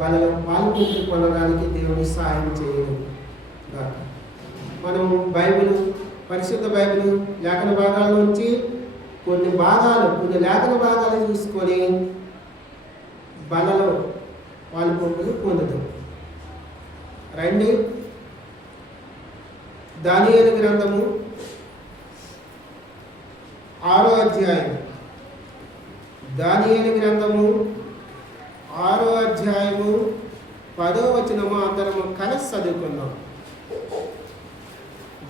వాళ్ళలో పాల్గొంటూ పొందడానికి దేవుడు సహాయం చేయడం. మనం బైబిల్, పరిశుద్ధ బైబిల్ లేఖన భాగాల నుంచి కొన్ని లేఖన భాగాలు చూసుకొని బలలో పాల్గొంటూ పొందుతాం. రండి, దానియేలు గ్రంథము 6వ అధ్యాయం. దానియేలు గ్రంథము 6వ అధ్యాయము 10వ వచనము అందరము కలిసి చదువుకుందాం.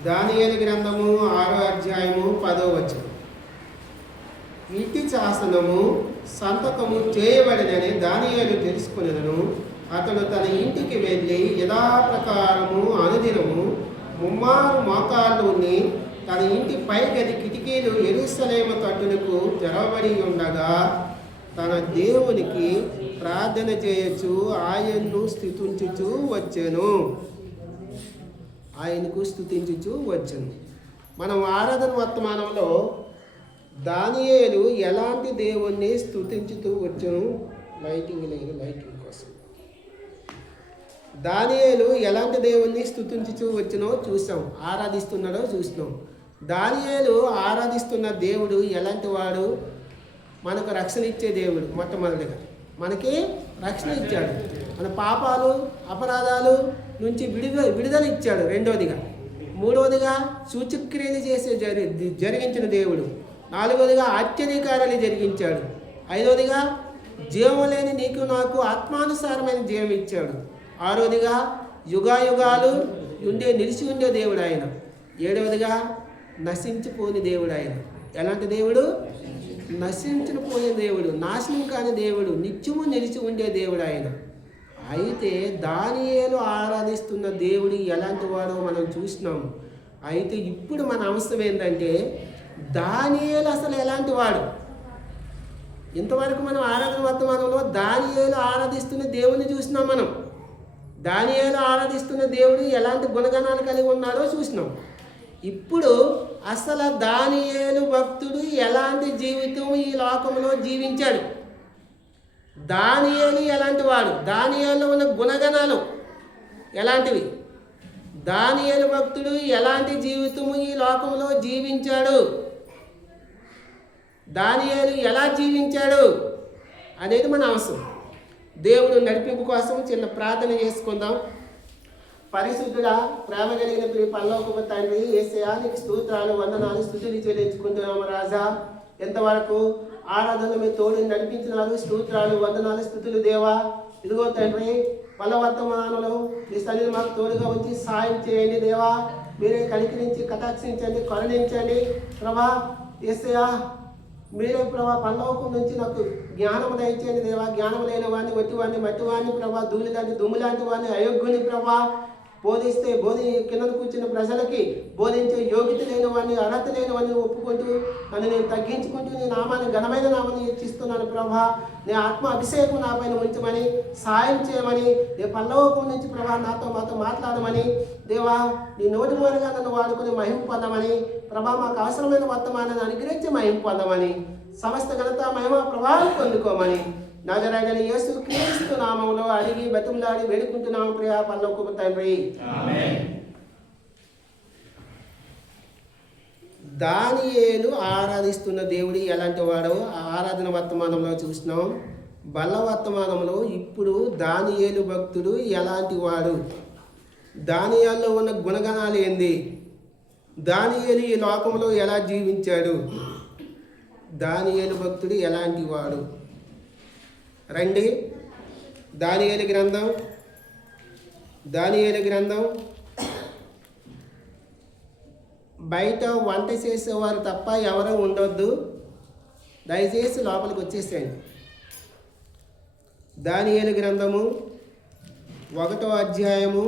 దానియేలు గ్రంథము 6వ అధ్యాయము 10వ వచనం. ఇంటి శాసనము సంతకము చేయబడినని దానియేలు తెలుసుకునేదను. అతడు తన ఇంటికి వెళ్ళి యథాప్రకారము అనుదినము 3 మోకాళ్ళు ఉన్ని తన ఇంటి పై గది కిటికీలు యెరూషలేము తట్టునకు తెరవబడి ఉండగా తన దేవునికి ప్రార్థన చేయొచ్చు ఆయన్ను స్తుతించుచూ వచ్చెను. మనం ఆరాధన వర్తమానంలో దానియేలు ఎలాంటి దేవుణ్ణి స్తుతించుతూ వచ్చెను, లైటింగ్ కోసం దానియేలు ఎలాంటి దేవుణ్ణి స్తుతించుతూ వచ్చినో చూసాం, ఆరాధిస్తున్నాడో చూసినాం. దానియేలు ఆరాధిస్తున్న దేవుడు ఎలాంటి వాడు? మనకు రక్షణ ఇచ్చే దేవుడు. మొట్టమొదటిగా మనకి రక్షణ ఇచ్చాడు, మన పాపాలు అపరాధాలు నుంచి విడుదల ఇచ్చాడు. రెండవదిగా, మూడవదిగా సూచక్రియలు చేసే జరిగించిన దేవుడు. నాలుగవదిగా ఆశ్చర్యకార్యాలు జరిగించాడు. ఐదవదిగా జీవం లేని నీకు నాకు ఆత్మానుసారమైన జీవం ఇచ్చాడు. ఆరవదిగా యుగాయుగాలు నిలిచి ఉండే దేవుడు ఆయన. ఏడవదిగా నశించిపోని దేవుడు ఆయన. ఎలాంటి దేవుడు? నశించిపోయే దేవుడు, నాశనం కాని దేవుడు, నిత్యము నిలిచి ఉండే దేవుడు ఆయన. అయితే దానియేలు ఆరాధిస్తున్న దేవుడు ఎలాంటి వాడో మనం చూసినాము. అయితే ఇప్పుడు మన అవసరం ఏంటంటే దానియేలు అసలు ఎలాంటి వాడు? ఇంతవరకు మనం ఆరాధన వర్తమానంలో దానియేలు ఆరాధిస్తున్న దేవుడిని చూసినాం. మనం దానియేలు ఆరాధిస్తున్న దేవుడు ఎలాంటి గుణగణాలు కలిగి ఉన్నాడో చూసినాం. ఇప్పుడు అసలు దానియేలు భక్తుడు ఎలాంటి జీవితం ఈ లోకంలో జీవించాడు? దానియేలు ఎలాంటి వాడు? దానియేలులో ఉన్న గుణగణాలు ఎలాంటివి? దానియేలు భక్తుడు ఎలాంటి జీవితము ఈ లోకంలో జీవించాడు? దానియేలు ఎలా జీవించాడు అనేది మన అవసరం. దేవుడు నడిపింపు కోసం చిన్న ప్రార్థన చేసుకుందాం. పరిశుద్ధుడా, ప్రేమ కలిగిన ప్రియ పరలోకపు తండ్రి యేసయ్యా, నీకు స్తోత్రాలు, వందనాలు, స్తుతులు చెల్లించుకుంటున్నాము రాజా. ఎంతవరకు ఆరాధన మీ తోడు నడిపించినారు. స్తోత్రాలు, వందనాలు, స్తుతులు దేవా. ఇదిగో తండ్రి, వర్తమానంలో మీ సన్నిధిని మాకు తోడుగా ఉంచి సాయం చేయండి దేవా. మీరే కనికరించి కటాక్షించండి, కరుణించండి ప్రభా. యేసయ్యా, మీరే ప్రభా పరలోకం నుంచి నాకు జ్ఞానం దయచేయండి దేవా. జ్ఞానం లేని వాడిని, వట్టివాడిని, మట్టివాడిని ప్రభా, ధూళి లాంటి దుమ్ము లాంటి వాడిని, అయోగ్యుని ప్రభా. బోధిస్తే కింద కూర్చున్న ప్రజలకి బోధించే యోగ్యత లేని వాడిని, అర్హత లేని వాడిని ఒప్పుకుంటూ నన్ను నేను తగ్గించుకుంటూ నీ నామాన్ని, ఘనమైన నామాన్ని హెచ్చిస్తున్నాను ప్రభా. నీ ఆత్మ అభిషేకం నా పైన ఉంచమని, సాయం చేయమని, నీ పరలోకం నుంచి ప్రభా మాతో మాట్లాడమని దేవా. నీ నోటి మూలంగా నన్ను వాడుకుని మహిమ పొందమని ప్రభా. మాకు అవసరమైన వర్తమానాన్ని అనుగ్రహించి మహిమ పొందమని, సమస్త ఘనత మహిమ ప్రభావం పొందుకోమని నజరేయుడైన యేసు క్రీస్తు నామములో అడిగి బతిమలాడి వేడుకుంటున్నాము ప్రియా పరలోకపు తండ్రి, ఆమేన్. దానియేలు ఆరాధిస్తున్న దేవుడు ఎలాంటి వాడో ఆరాధన వర్తమానంలో చూసినాం. బల్ల వర్తమానంలో ఇప్పుడు దానియేలు భక్తుడు ఎలాంటి వాడు, దానియేలులో ఉన్న గుణగణాలు ఏంది, దానియేలు ఈ లోకంలో ఎలా జీవించాడు, దానియేలు భక్తుడు ఎలాంటి వాడు? రండి, దానియేలు గ్రంథం బయట వంట చేసేవారు తప్ప ఎవరూ ఉండొద్దు, దయచేసి లోపలికి వచ్చేసేయండి. దానియేలు గ్రంథము 1వ అధ్యాయము,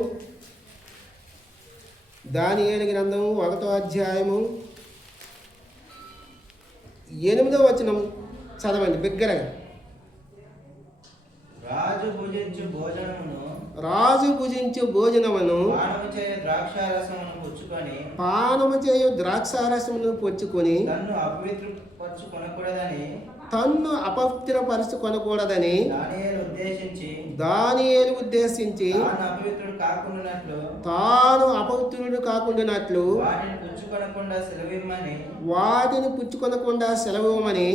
దానియేలు గ్రంథము 1వ అధ్యాయము 8వ వచనం చదవండి బిగ్గరగా. రాజు భుజించు భోజనమును పానము చేయు ద్రాక్షారసమును పుచ్చుకొని తన్ను అపవిత్రపరుచుకొనకూడదని దానియేలు ఉద్దేశించి తాను అపవిత్రుడు కాకుండానట్లు వాటిని పుచ్చుకొనకుండా సెలవివ్వమని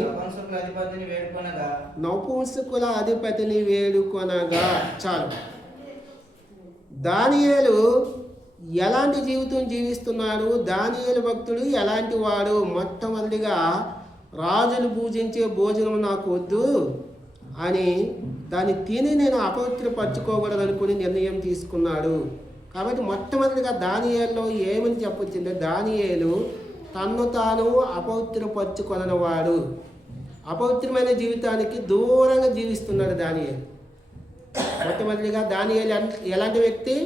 నపుంసకుల అధిపతిని వేడుకొనగా. చాలు. దానియేలు ఎలాంటి జీవితం జీవిస్తున్నాడు, దానియేలు భక్తుడు ఎలాంటి వాడు? మొట్టమొదటిగా రాజులు పూజించే భోజనం నాకు వద్దు అని దాన్ని తిని నేను అపవిత్రపరచుకోకూడదు అనుకుని నిర్ణయం తీసుకున్నాడు. కాబట్టి మొట్టమొదటిగా దానియేలులో ఏమని చెప్పొచ్చింది? దానియేలు తన్ను తాను అపవిత్రపరచుకొనవాడు, అపవిత్రమైన జీవితానికి దూరంగా జీవిస్తున్నాడు దానియేలు. మొట్టమొదటిగా దానియేలు ఎలాంటి వ్యక్తి?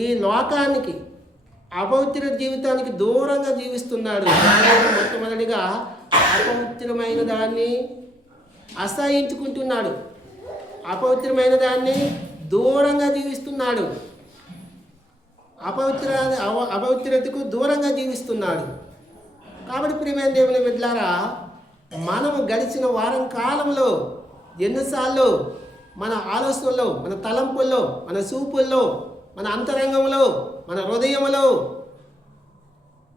ఈ లోకానికి అపవిత్ర జీవితానికి దూరంగా జీవిస్తున్నాడు. దానియేలు మొట్టమొదటిగా అపవిత్రమైన దాన్ని అసహించుకుంటున్నాడు, అపవిత్రమైన దాన్ని దూరంగా జీవిస్తున్నాడు, అపవిత్రతకు దూరంగా జీవిస్తున్నాడు. కాబట్టి ప్రియమైన దేవుని బిడ్డలారా, మనము గడిచిన వారం కాలంలో ఎన్నిసార్లు మన ఆలోచనల్లో, మన తలంపుల్లో, మన చూపుల్లో, మన అంతరంగంలో, మన హృదయంలో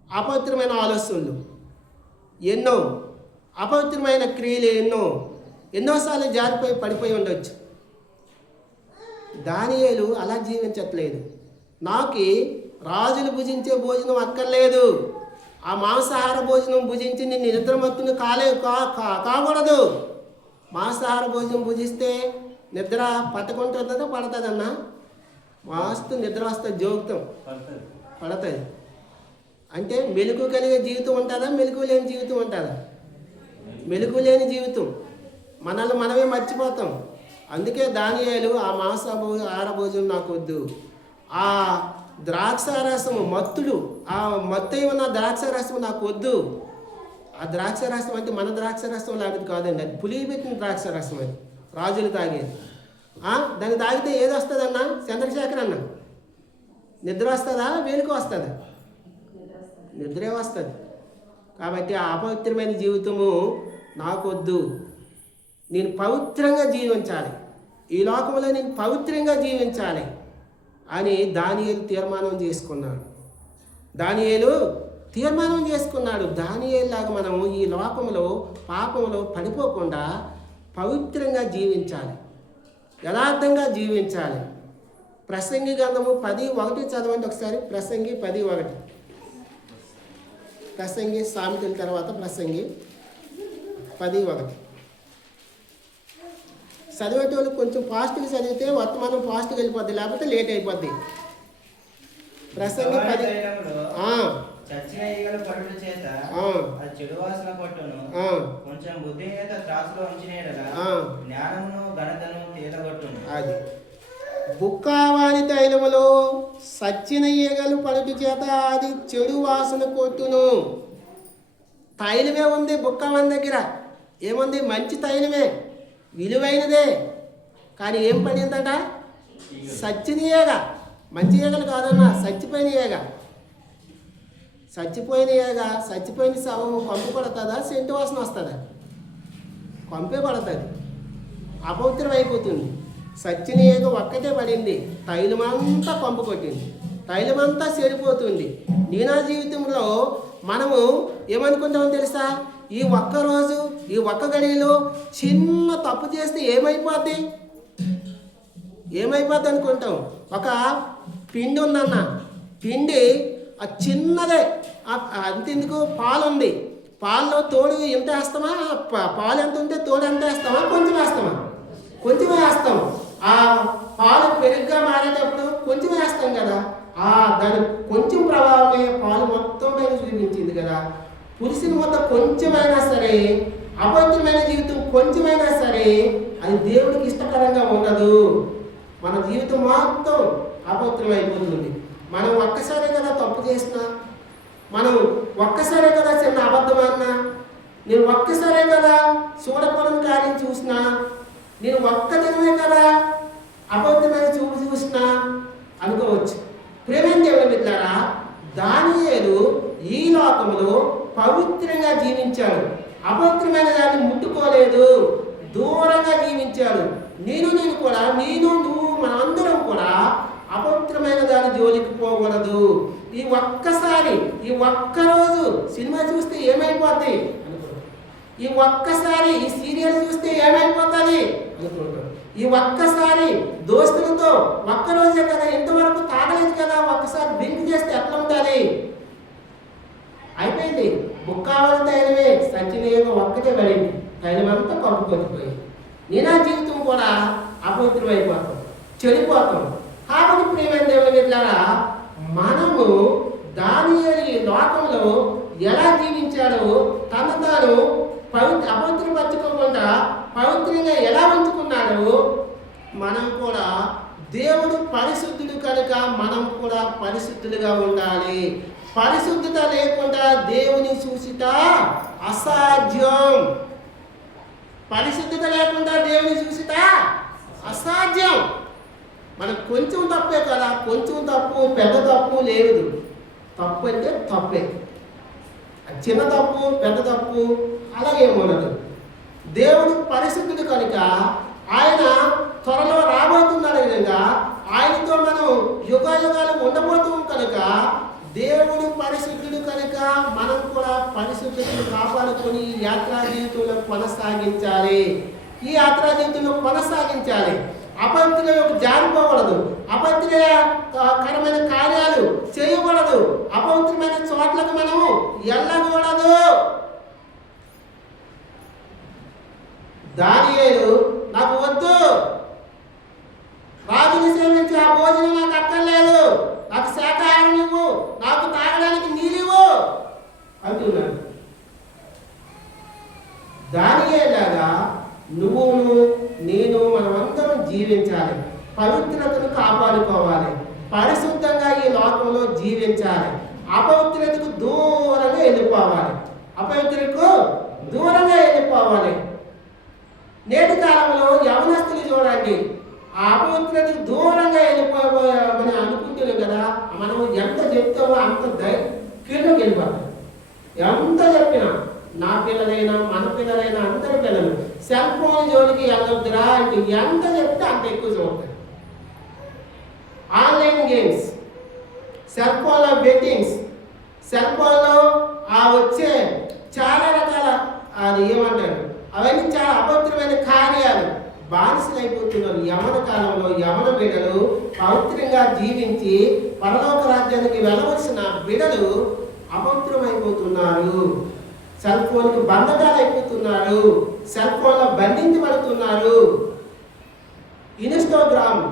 అపవిత్రమైన ఆలోచనలు ఎన్నో, అపవిత్రమైన క్రియలు ఎన్నోసార్లు జారిపోయి పడిపోయి ఉండొచ్చు. దానియేలు అలా జీవించట్లేదు. నాకు రాజులు భుజించే భోజనం అక్కర్లేదు, ఆ మాంసాహార భోజనం భుజించి నేను నిద్రమత్తుని కాకూడదు. మాంసాహార భోజనం భుజిస్తే నిద్ర పట్టుకుంటుందో పడుతుందన్నా? మస్తు నిద్ర వస్తుంది, జోగుతాం పడుతుంది. అంటే మెలకు కలిగే జీవితం ఉంటుందా, మెలకు లేని జీవితం ఉంటుందా? మెలకు లేని జీవితం. మనల్ని మనమే మర్చిపోతాం. అందుకే దానియేలు ఆ మాంసాహార భోజనం నాకు వద్దు, ఆ ద్రాక్షారసము మత్తుడు, ఆ మత్తు ఉన్న ద్రాక్షారసము నాకు వద్దు. ఆ ద్రాక్షారసం అంటే మన ద్రాక్షారసం లాంటిది కాదండి, అది పులిపెట్టిన ద్రాక్షారసం, అది రాజులు తాగేది. దాన్ని తాగితే ఏది వస్తుందన్నా? చంద్రశేఖర్ అన్న, నిద్ర వస్తుందా, వేలుకు వస్తుందా? నిద్రే వస్తుంది. కాబట్టి ఆ అపవిత్రమైన జీవితము నాకొద్దు, నేను పవిత్రంగా జీవించాలి, ఈ లోకంలో నేను పవిత్రంగా జీవించాలి అని దానియేలు తీర్మానం చేసుకున్నాడు. దానియేలు దానియేలులాగా మనము ఈ లోకంలో పాపంలో పడిపోకుండా పవిత్రంగా జీవించాలి, యథార్థంగా జీవించాలి. ప్రసంగి గ్రంథము 10:1 చదవండి ఒకసారి. ప్రసంగి 10:1. ప్రసంగి సామెతల తర్వాత ప్రసంగి 10:1. చదివేటోళ్ళు కొంచెం ఫాస్ట్గా చదివితే వర్తమానం ఫాస్ట్గా వెళ్ళిపోద్ది, లేకపోతే లేట్ అయిపోద్ది. ప్రసంగి 10. చచ్చిన ఈగల పరుల చేత చెడు వాసన కొట్టును, కొంచెం బుద్ధిహీనత త్రాసులో ఉంచిన యెడల జ్ఞానమును ఘనతను తేలగొట్టును. అది బుక్కావాని తైలములో సచ్చిన ఈగలు పరుల చేత అది చెడు వాసన కొట్టును. తైలమే ఉంది బుక్కావాని దగ్గర, ఏముంది? మంచి తైలమే, విలువైనదే. కానీ ఏం పడిందట? సచ్చిన ఈగ. మంచి ఈగలు కాదన్నా, చచ్చిపోయిన ఈగ. చచ్చిపోయిన శవం కొంప పడుతుందా, సెంటు వాసన వస్తుందా? కొంపే పడుతుంది, అపవిత్రం అయిపోతుంది. సచ్చిన ఈగ ఒక్కటే పడింది, తైలమంతా కొంప కొట్టింది, తైలమంతా చెడిపోతుంది. నా జీవితంలో మనము ఏమనుకుంటామో తెలుసా? ఈ ఒక్కరోజు, ఈ ఒక్క గడిలో చిన్న తప్పు చేస్తే ఏమైపోద్ది అనుకుంటాం. ఒక పిండి ఉందన్న, పిండి ఆ చిన్నదే, అంతెందుకు పాలు ఉంది, పాలలో తోడు ఎంత వేస్తామా? పాలు ఎంత ఉంటే తోడు ఎంత వేస్తామా? కొంచెం వేస్తామా? కొంచెం వేస్తాము. ఆ పాలు పెరుగ్గా మారేటప్పుడు కొంచెం వేస్తాం కదా, దాని కొంచెం ప్రభావమే పాలు మొత్తం పైన చూపించింది కదా. పురుషుని వద్ద కొంచెమైనా సరే, అపవిత్రమైన జీవితం కొంచెమైనా సరే, అది దేవుడికి ఇష్టకరంగా ఉండదు. మన జీవితం మొత్తం అపవిత్రం అయిపోతుంది. మనం ఒక్కసారే కదా తప్పు చేసినా, మనం ఒక్కసారే కదా చిన్న అబద్ధమన్నా, నేను ఒక్కసారే కదా చూడకూడని కార్యం చూసినా, నేను ఒక్క దినమే కదా అబద్ధమైన చూపు చూసినా అనుకోవచ్చు. ప్రేమైన దేవుని బిడ్డలారా, దానియేలు ఈ లోకంలో పవిత్రంగా జీవించాడు. అపవిత్రమైన దాన్ని ముట్టుకోలేదు, దూరంగా జీవించాడు. నేను కూడా, నువ్వు మనందరం కూడా అపవిత్రమైన దాని జోలికి పోకూడదు. ఈ ఒక్కరోజు సినిమా చూస్తే ఏమైపోద్ది అనుకుంటాం, ఈ ఒక్కసారి ఈ సీరియల్ చూస్తే ఏమైపోతుంది అనుకుంటాం, ఈ ఒక్కసారి దోస్తులతో ఒక్కరోజే కదా, ఇంతవరకు తాగలేదు కదా, ఒక్కసారి డ్రింక్ చేస్తే ఎట్లా ఉండాలి, అయిపోయింది. బుక్కావల తైలమే సచ్చినీయంగా ఒక్కటే పడింది, తైలమంతా కప్పుకొచ్చిపోయింది. నేనా జీవితం కూడా అపవిత్రమైపోతాం, చెడిపోతాం. కాబట్టి ప్రియమైన దేవుని బిడ్డలారా, మనము దానియేలు ఈ లోకంలో ఎలా జీవించాడో, తను తాను అపవిత్రపరచుకోకుండా పవిత్రంగా ఎలా ఉంచుకున్నాడో, మనం కూడా దేవుడు పరిశుద్ధుడు కనుక మనం కూడా పరిశుద్ధులుగా ఉండాలి. పరిశుద్ధత లేకుండా దేవుని చూసిట అసాధ్యం. పరిశుద్ధత లేకుండా దేవుని చూసిట అసాధ్యం. మనకు కొంచెం తప్పే కదా, కొంచెం తప్పు పెద్ద తప్పు లేదు. తప్పు అంటే తప్పే, చిన్న తప్పు పెద్ద తప్పు అలాగేమన్నదు. దేవుడు పరిశుద్ధుడు కనుక ఆయన త్వరలో రాబోతున్నాడు విధంగా ఆయనతో మనం యుగాలు ఉండబోతాం కనుక దేవుడు పరిశుద్ధుడు కనుక మనం కూడా పరిశుద్ధతను కాపాడుకొని యాత్రా జీవితంలో కొనసాగించాలి. ఈ యాత్రా జీవితంలో కొనసాగించాలి. అపవిత్రతలోకి జారిపోకూడదు, అపవిత్రకరమైన కార్యాలు చేయకూడదు, అపవిత్రమైన చోట్లకు మనము వెళ్ళకూడదు. దానియేలు నాకు వద్దు, రాజుని సేవించి ఆ భోజనం నాకు అక్కర్లేదు, నాకు శాకాహారం ఇవ్వు, నాకు తాగడానికి నీళ్ళు అంటున్నాడు. దానియేలాగా నువ్వును నేను మనమందరం జీవించాలి, పవిత్రతను కాపాడుకోవాలి, పరిశుద్ధంగా ఈ లోకంలో జీవించాలి, అపవిత్రతకు దూరంగా వెళ్ళిపోవాలి, అపవిత్రకు దూరంగా వెళ్ళిపోవాలి. నేటి కాలంలో యవనస్తులు చూడండి, ఆ అపవిత్రతకు దూరంగా వెళ్ళిపోవాలని అనుకుంటున్నాం కదా, మనం ఎంత చెప్తామో అంత ధైర్యంగా వెళ్ళిపోతాం. ఎంత చెప్పినా, నా పిల్లలైనా మన పిల్లలైనా అందరి పిల్లలు సెల్ ఫోన్ జోలికి వెళ్ళొద్దురా అంటే ఎంత చెప్తే అంత ఎక్కువ చూస్తారు. ఆన్లైన్ గేమ్స్, సెల్ ఫోన్లో బెట్టింగ్స్, సెల్ ఫోన్లో వచ్చే చాలా రకాల అది ఏమంటారు అవన్నీ చాలా అపవిత్రమైన కార్యాలు బానిసలైపోతున్నారు. యవన కాలంలో యవన బిడ్డలు పవిత్రంగా జీవించి పరలోక రాజ్యానికి వెళ్ళవలసిన బిడ్డలు అపవిత్రమైపోతున్నారు, సెల్ ఫోన్కి బంధకాలు అయిపోతున్నారు, సెల్ ఫోన్లో బంధించబడుతున్నారు. ఇన్స్టాగ్రామ్,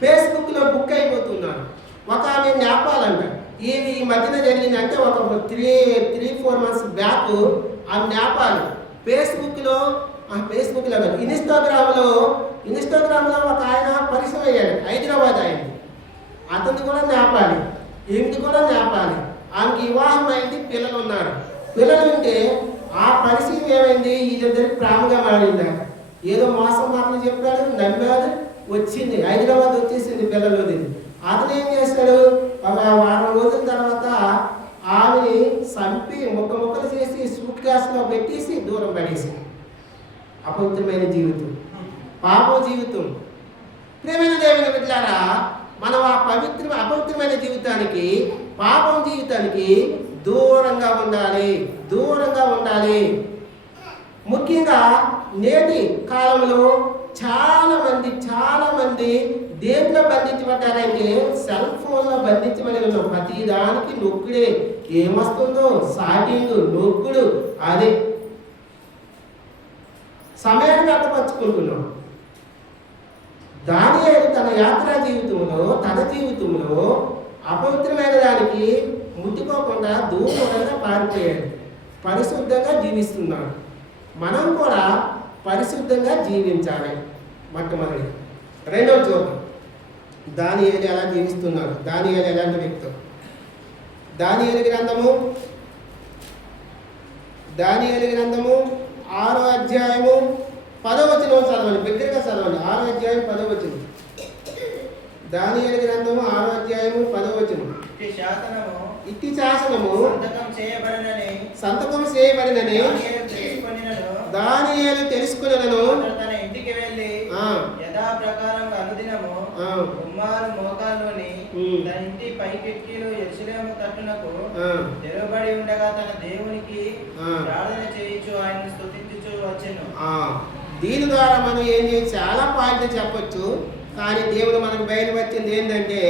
ఫేస్బుక్లో బుక్ అయిపోతున్నారు. ఒక ఆమె నేపాలంట, ఈ మధ్యన జరిగిందంటే ఒక 3-4 months బ్యాక్ ఆ నేపాల్ ఫేస్బుక్లో ఇన్స్టాగ్రామ్లో ఒక ఆయన పరిశ్రమ అయ్యాడు, హైదరాబాద్ అయింది. అతను కూడా నేపాలి, ఈమెది కూడా నేపాలి. ఆమెకి వివాహం అయింది, పిల్లలు ఉన్నారు. పిల్లలు ఉంటే ఆ పరిస్థితి ఏమైంది, వీళ్ళిద్దరికి ప్రేమగా మారింది. ఏదో మోసం మాటలు చెప్పాడు, నమ్మాడు, వచ్చింది, హైదరాబాద్ వచ్చేసింది పిల్లలు. అతను ఏం చేస్తాడు, ఒక 1 వారం రోజుల తర్వాత ఆమెని చంపి ముక్కలు చేసి సూట్ కేసులో పెట్టేసి దూరం పడేసి. అపవిత్రమైన జీవితం, పాపం జీవితం. ప్రియమైన దేవుని బిడ్డలారా, మనం ఆ అపవిత్రమైన జీవితానికి, పాపం జీవితానికి దూరంగా ఉండాలి. ముఖ్యంగా నేటి కాలంలో చాలా మంది దేంట్లో బంధించబడ్డారంటే సెల్ ఫోన్లో బంధించబడి ఉన్నాం. ప్రతి దానికి నొక్కుడే, ఏమొస్తుందో సాటింగ్ నొక్కుడు, అదే సమయాన్ని వ్యక్తపరుచుకుంటున్నాం. దానియేలు తన యాత్రా జీవితంలో, తన జీవితంలో అపవిత్రమైన దానికి ముట్టుకోకుండా దూరంగా పారిపోయాడు, పరిశుద్ధంగా జీవిస్తున్నాడు. మనం కూడా పరిశుద్ధంగా జీవించాలి. మొట్టమొదటి. రెండవ చూద్దాం, దానియేలు ఎలా జీవిస్తున్నాడు, దానియేలు ఎలాంటి వ్యక్తి. దానియేలు గ్రంథము 6వ అధ్యాయము 10వ వచనం చదవండి, బిగ్గరగా చదవండి. 6వ అధ్యాయం 10వ వచనం. దానియేలు గ్రంథము 6వ అధ్యాయము 10వ వచనం. ఇట్టి శాసనము సంతకం చేయబడినని దానియేలు తెలుసుకొనెను. తన ఇంటికి వెళ్ళి యథాప్రకారంగా అనుదినము కుమారు మోకాల్లోని తన ఇంటి పైకెక్కిలు యెరూషలేము తట్టునకు తెరవబడి ఉండగా తన దేవునికి ప్రార్థన చేయించు ఆయనను స్తుతించుచు వచ్చెను. దీని ద్వారా మనం ఏం చేసి చాలా పాయింట్లు చెప్పొచ్చు. కానీ దేవుడు మనకు బయలుపరిచింది ఏంటంటే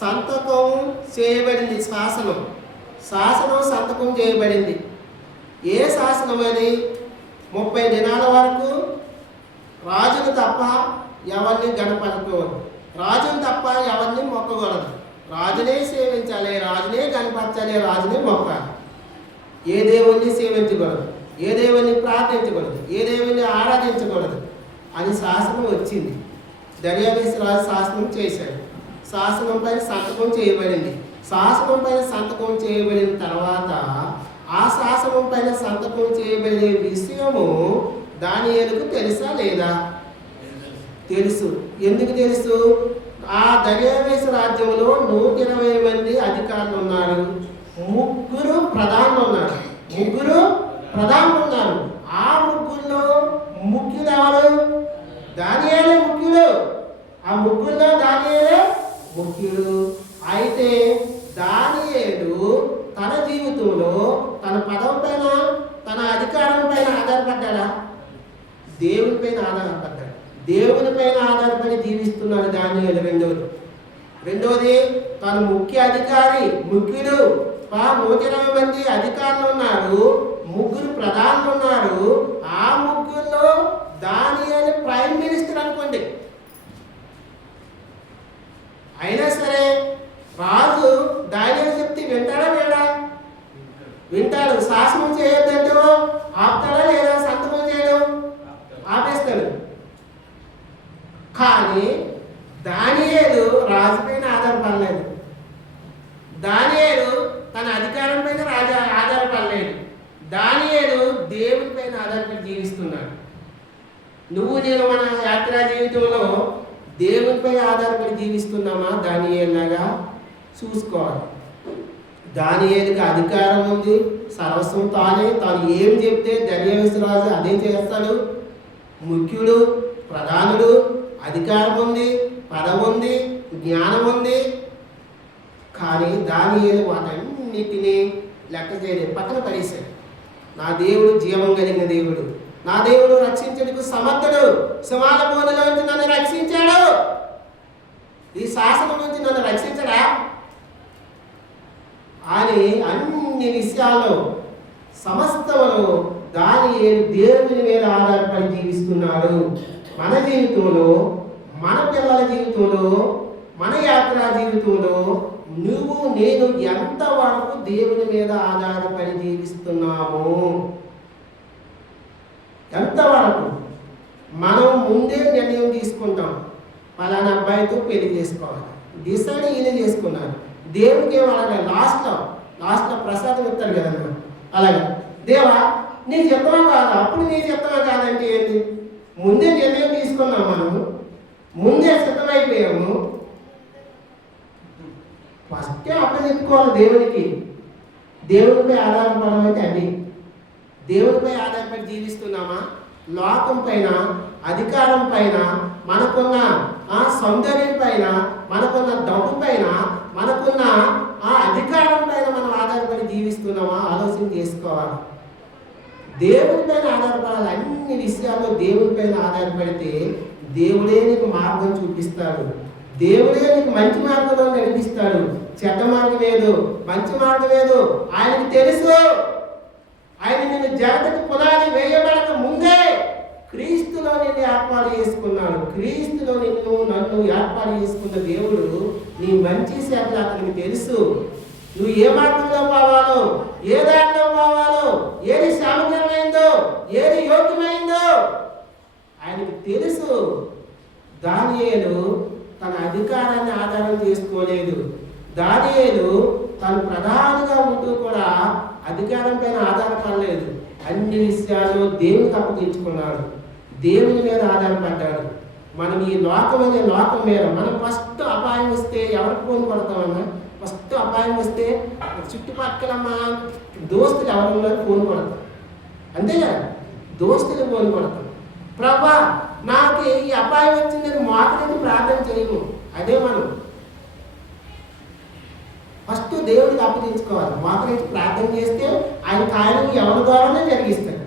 సంతకం చేయబడింది. శాసనం సంతకం చేయబడింది. ఏ శాసనం అది? 30 దినాల వరకు రాజును తప్ప ఎవరిని గణపరచకూడదు, రాజును తప్ప ఎవరిని మొక్కకూడదు. రాజునే సేవించాలి, రాజునే గణపరచాలి, రాజునే మొక్కాలి. ఏ దేవుణ్ణి సేవించకూడదు, ఏ దేవుణ్ణి ప్రార్థించకూడదు, ఏ దేవుణ్ణి ఆరాధించకూడదు అని శాసనం వచ్చింది. దర్యావేశు రాజు శాసనం చేశాడు. శాసనం పైన సంతకం చేయబడింది. శాసనం పైన సంతకం చేయబడిన తర్వాత ఆ శాసనం పైన సంతకం చేయబడిన విషయము దానియేలుకు తెలుసా లేదా? తెలుసు. ఎందుకు తెలుసు? ఆ దర్యావేశు రాజ్యంలో 120 మంది అధికారులు ఉన్నారు, 3 ప్రధానులు ఉన్నారు. ఆ ముగ్గురులో ముఖ్యులు ఎవరు? దానియేలే ముఖ్యుడు. ఆ ముగ్గురులో దానియేలే ముఖ్యుడు. అయితే దానియేలు తన జీవితంలో తన పదవి పైన, తన అధికారం పైన ఆధారపడ్డాడా? దేవుని పైన ఆధారపడ్డాడు. దేవుని పైన ఆధారపడి జీవిస్తున్నాడు దానియేలు. రెండవది తను ముఖ్య అధికారి, ముఖ్యుడు. 120 మంది అధికారులు ఉన్నారు, 3 ప్రధానులు ఉన్నారు. ఆ ముగ్గురులో దానియేలు ప్రైమ్ మినిస్టర్ అనుకోండి. అయినా సరే రాజు దానియేలు చెప్తే వింటాడా లేడా? వింటాడు. శాసనం చేయొద్దంటూ ఆపుతాడా లేదా? సంతకం చేయడం ఆపేస్తాడు. కానీ దానియేలు రాజు పైన ఆధారపడలేదు. దానియేలు తన అధికారం పైన ఆధారపడలేదు. దానియేలు దేవుని పైన ఆధారపడి జీవిస్తున్నాడు. నువ్వు నేను మన యాత్రా జీవితంలో దేవునిపై ఆధారపడి జీవిస్తున్నామా? దానియేలులాగా చూసుకోవాలి. దానియేలుకి అధికారం ఉంది, సర్వస్వం తాను ఏం చెప్తే దర్యావేశు రాజు అదే చేస్తాడు. ముఖ్యుడు, ప్రధానుడు, అధికారం ఉంది, పదవి ఉంది, జ్ఞానం ఉంది. కానీ దానియేలు వాటన్నిటినీ లెక్క చేయలేదు, పక్కన పడేశాడు. నా దేవుడు జీవం కలిగిన దేవుడు, నా దేవుడు రక్షించడానికి సమర్థుడు. సింహాల బోనులోంచి నన్ను రక్షించాడు. ఈ శాసనం నుంచి నన్ను రక్షించడా అని అన్ని విషయాల్లో సమస్తములో దానియేలు దేవుని మీద ఆధారపడి జీవిస్తున్నాడు. మన జీవితంలో, మన పిల్లల జీవితంలో, మన యాత్రా జీవితంలో నువ్వు నేను ఎంతవరకు దేవుని మీద ఆధారపడి జీవిస్తున్నాము? ఎంతవరకు? మనం ముందే నిర్ణయం తీసుకుంటాం, పలానా అబ్బాయితో పెళ్లి చేసుకోవాలి, డిసైడ్ ఈయన చేసుకున్నారు. దేవుడికి ఏమనగా లాస్ట్లో ప్రసాదం ఇస్తాడు కదన్నా. అలాగే దేవా నీ చెప్తావా కాదు, అప్పుడు నీ చెప్తావా కాదంటే ఏంటి? ముందే నిర్ణయం తీసుకున్నాం, మనము ముందే సిద్ధమైపోయాము. ఫస్టే అప్పచెప్పుకోవాలి దేవునికి. దేవునిపై ఆధారపడడం అంటే అది. దేవునిపై ఆధారపడి జీవిస్తున్నామా? లోకం పైన, అధికారం పైన, మనకున్న సౌందర్యం పైన, మనకున్న డబ్బు పైన, మనకున్న అధికారం పైన మనం ఆధారపడి జీవిస్తున్నామా? ఆలోచన చేసుకోవాలి. దేవుని పైన ఆధారపడాలి. అన్ని విషయాల్లో దేవుని పైన ఆధారపడితే దేవుడే నీకు మార్గం చూపిస్తాడు. దేవుడే నీకు మంచి మార్గంలో నడిపిస్తాడు. చెడ్డ మార్గం లేదు, మంచి మార్గం లేదు ఆయనకు తెలుసు. ఆయన నిన్ను జగతికి పునాది వేయబడక ముందే క్రీస్తులో నిన్ను ఏర్పాటు చేసుకున్నాడు. క్రీస్తులో నన్ను ఏర్పాటు చేసుకున్న దేవుడు నీ మంచి చెడ్డ అతనికి తెలుసు. నువ్వు ఏ మార్గంలో పోవాలో, ఏ దారిలో పోవాలో, ఏది సామగ్రమైందో, ఏది యోగ్యమైందో ఆయనకు తెలుసు. దానియేలు తన అధికారాన్ని ఆధారం చేసుకోలేదు. దానియేలు తను ప్రధానిగా ఉంటూ కూడా అధికారం పైన ఆధారపడలేదు. అన్ని విషయాల్లో దేవునికి అప్పగించుకున్నాడు, దేవుని మీద ఆధారపడ్డాడు. మనం ఈ లోకం అనే లోకం మీద మనం ఫస్ట్ అపాయం వస్తే ఎవరికి ఫోన్ కొడతామన్నా? ఫస్ట్ అపాయం వస్తే చుట్టుపక్కల మా దోస్తులు ఎవరు ఉన్నారు ఫోన్ కొడతాం, అంతే కదా, దోస్తులు ఫోన్ కొడతాం. ప్రభా నాకు ఈ అపాయం వచ్చిందని మోకరించి ప్రార్థన చేయము. అదే మనం ఫస్ట్ దేవుడికి అప్పగించుకోవాలి. మోకరించి ప్రార్థన చేస్తే ఆయన కార్యం ఎవరి ద్వారానే జరిగిస్తాడు.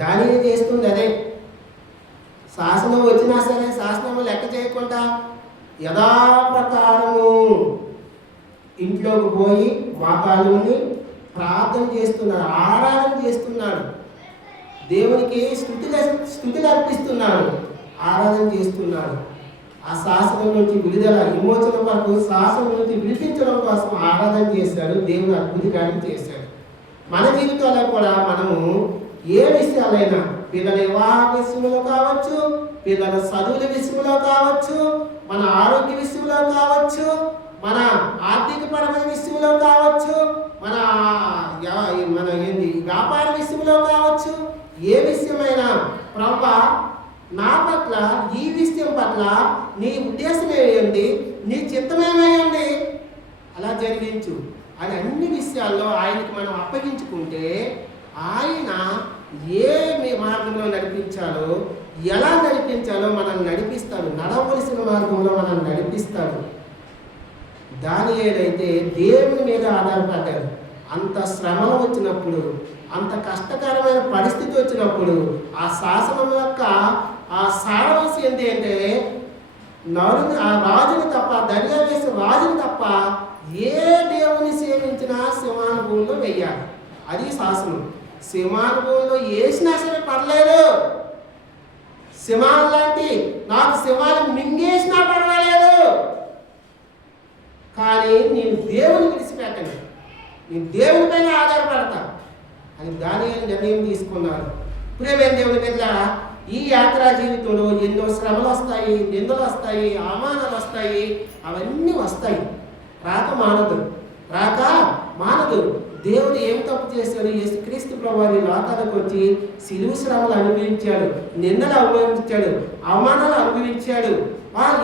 దానిని చేస్తుంది అదే. శాసనం వచ్చినా సరే శాసనం లెక్క చేయకుండా యథాప్రకారము ఇంట్లోకి పోయి మోకాలుని ప్రార్థన చేస్తున్నాడు, ఆరాధన చేస్తున్నాడు, దేవునికి స్తుతులు అర్పిస్తున్నాడు, ఆరాధన చేస్తున్నాడు. ఆ శాసనం నుంచి విడుదల విమోచన వరకు శాసనం నుంచి విడిపించడం కోసం ఆరాధన చేశాడు. దేవుడు అద్భుతంగా చేశాడు. మన జీవితంలో కూడా మనము ఏ విషయాలైనా, పిల్లల వివాహ విషయంలో కావచ్చు, పిల్లల చదువుల విషయంలో కావచ్చు, మన ఆరోగ్య విషయంలో కావచ్చు, మన ఆర్థిక పరమైన విషయంలో కావచ్చు, మన వ్యాపార విషయంలో కావచ్చు, ఏ విషయమైనా ప్రభువా నా పట్ల ఈ విషయం పట్ల నీ ఉద్దేశం ఏమిటి, నీ చిత్తమేమేయండి, అలా జరిగించు అని అన్ని విషయాల్లో ఆయనకి మనం అప్పగించుకుంటే ఆయన ఏ మార్గంలో నడిపించాలో, ఎలా నడిపించాలో మనం నడిపిస్తాడు. నడవలసిన మార్గంలో మనం నడిపిస్తాడు. దానియేలైతే దేవుని మీద ఆధారపడ్డాడు. అంత శ్రమలు వచ్చినప్పుడు, అంత కష్టకరమైన పరిస్థితి వచ్చినప్పుడు ఆ శాసనం యొక్క ఆ సారాంశం ఏంటి అంటే ఆ రాజుని తప్ప, దర్యావేశ రాజుని తప్ప ఏ దేవుని సేవించినా సింహానుభవంలో వెయ్యాలి. అది శాసనం. సింహానుభవంలో వేసినా సరే పర్లేదు, సింహాలు లాంటి నాకు సింహాలు మింగేసినా పర్వాలేదు, కానీ నేను దేవుని విడిచిపెట్టను, నేను దేవుని పైన ఆధారపడతా అని దానియేలు నిర్ణయం తీసుకున్నాడు. ప్రియమైన దేవుని బిడ్డ, ఈ యాత్రా జీవితంలో ఎన్నో శ్రమలు వస్తాయి, నిందలు వస్తాయి, అవమానాలు వస్తాయి, అవన్నీ వస్తాయి. రాక మానదు. దేవుడు ఏం తప్పు చేశాడు? యేసుక్రీస్తు ప్రభువు లోకాలకు వచ్చి సిలువ శ్రమలు అనుభవించాడు, నిందలు అనుభవించాడు, అవమానాలు అనుభవించాడు.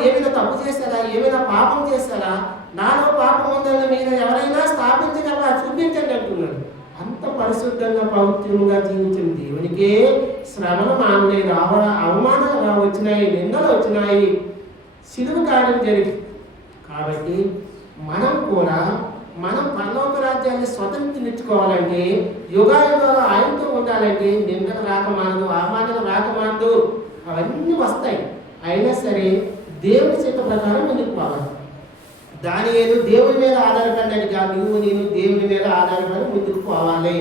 ఏమైనా తప్పు చేశారా? ఏమైనా పాపం చేశారా? నాలో పాపం ఉందని మీరు ఎవరైనా స్థాపించగలరా? చూపించండి అంటున్నాడు. అంత పరిశుద్ధంగా పవిత్రంగా జీవించిన దేవునికే శ్రమలు మానలేదు, అవమానాలు వచ్చినాయి, నిందలు వచ్చినాయి, సిలువ కార్యం జరిగింది. కాబట్టి మనం పరలోక రాజ్యాన్ని స్వతంత్రించుకోవాలంటే, యుగాయుగాలు ఆయనతో ఉండాలంటే నిందలు రాకమానదు, అవమానాలు రాకమానదు, అవన్నీ వస్తాయి. అయినా సరే దేవుని చిత్త ప్రకారం ముందుకు పోవాలి. దానియేలు దేవుని మీద ఆధారపడినట్టుగా నేను దేవుని మీద ఆధారపడి ముందుకు పోవాలి.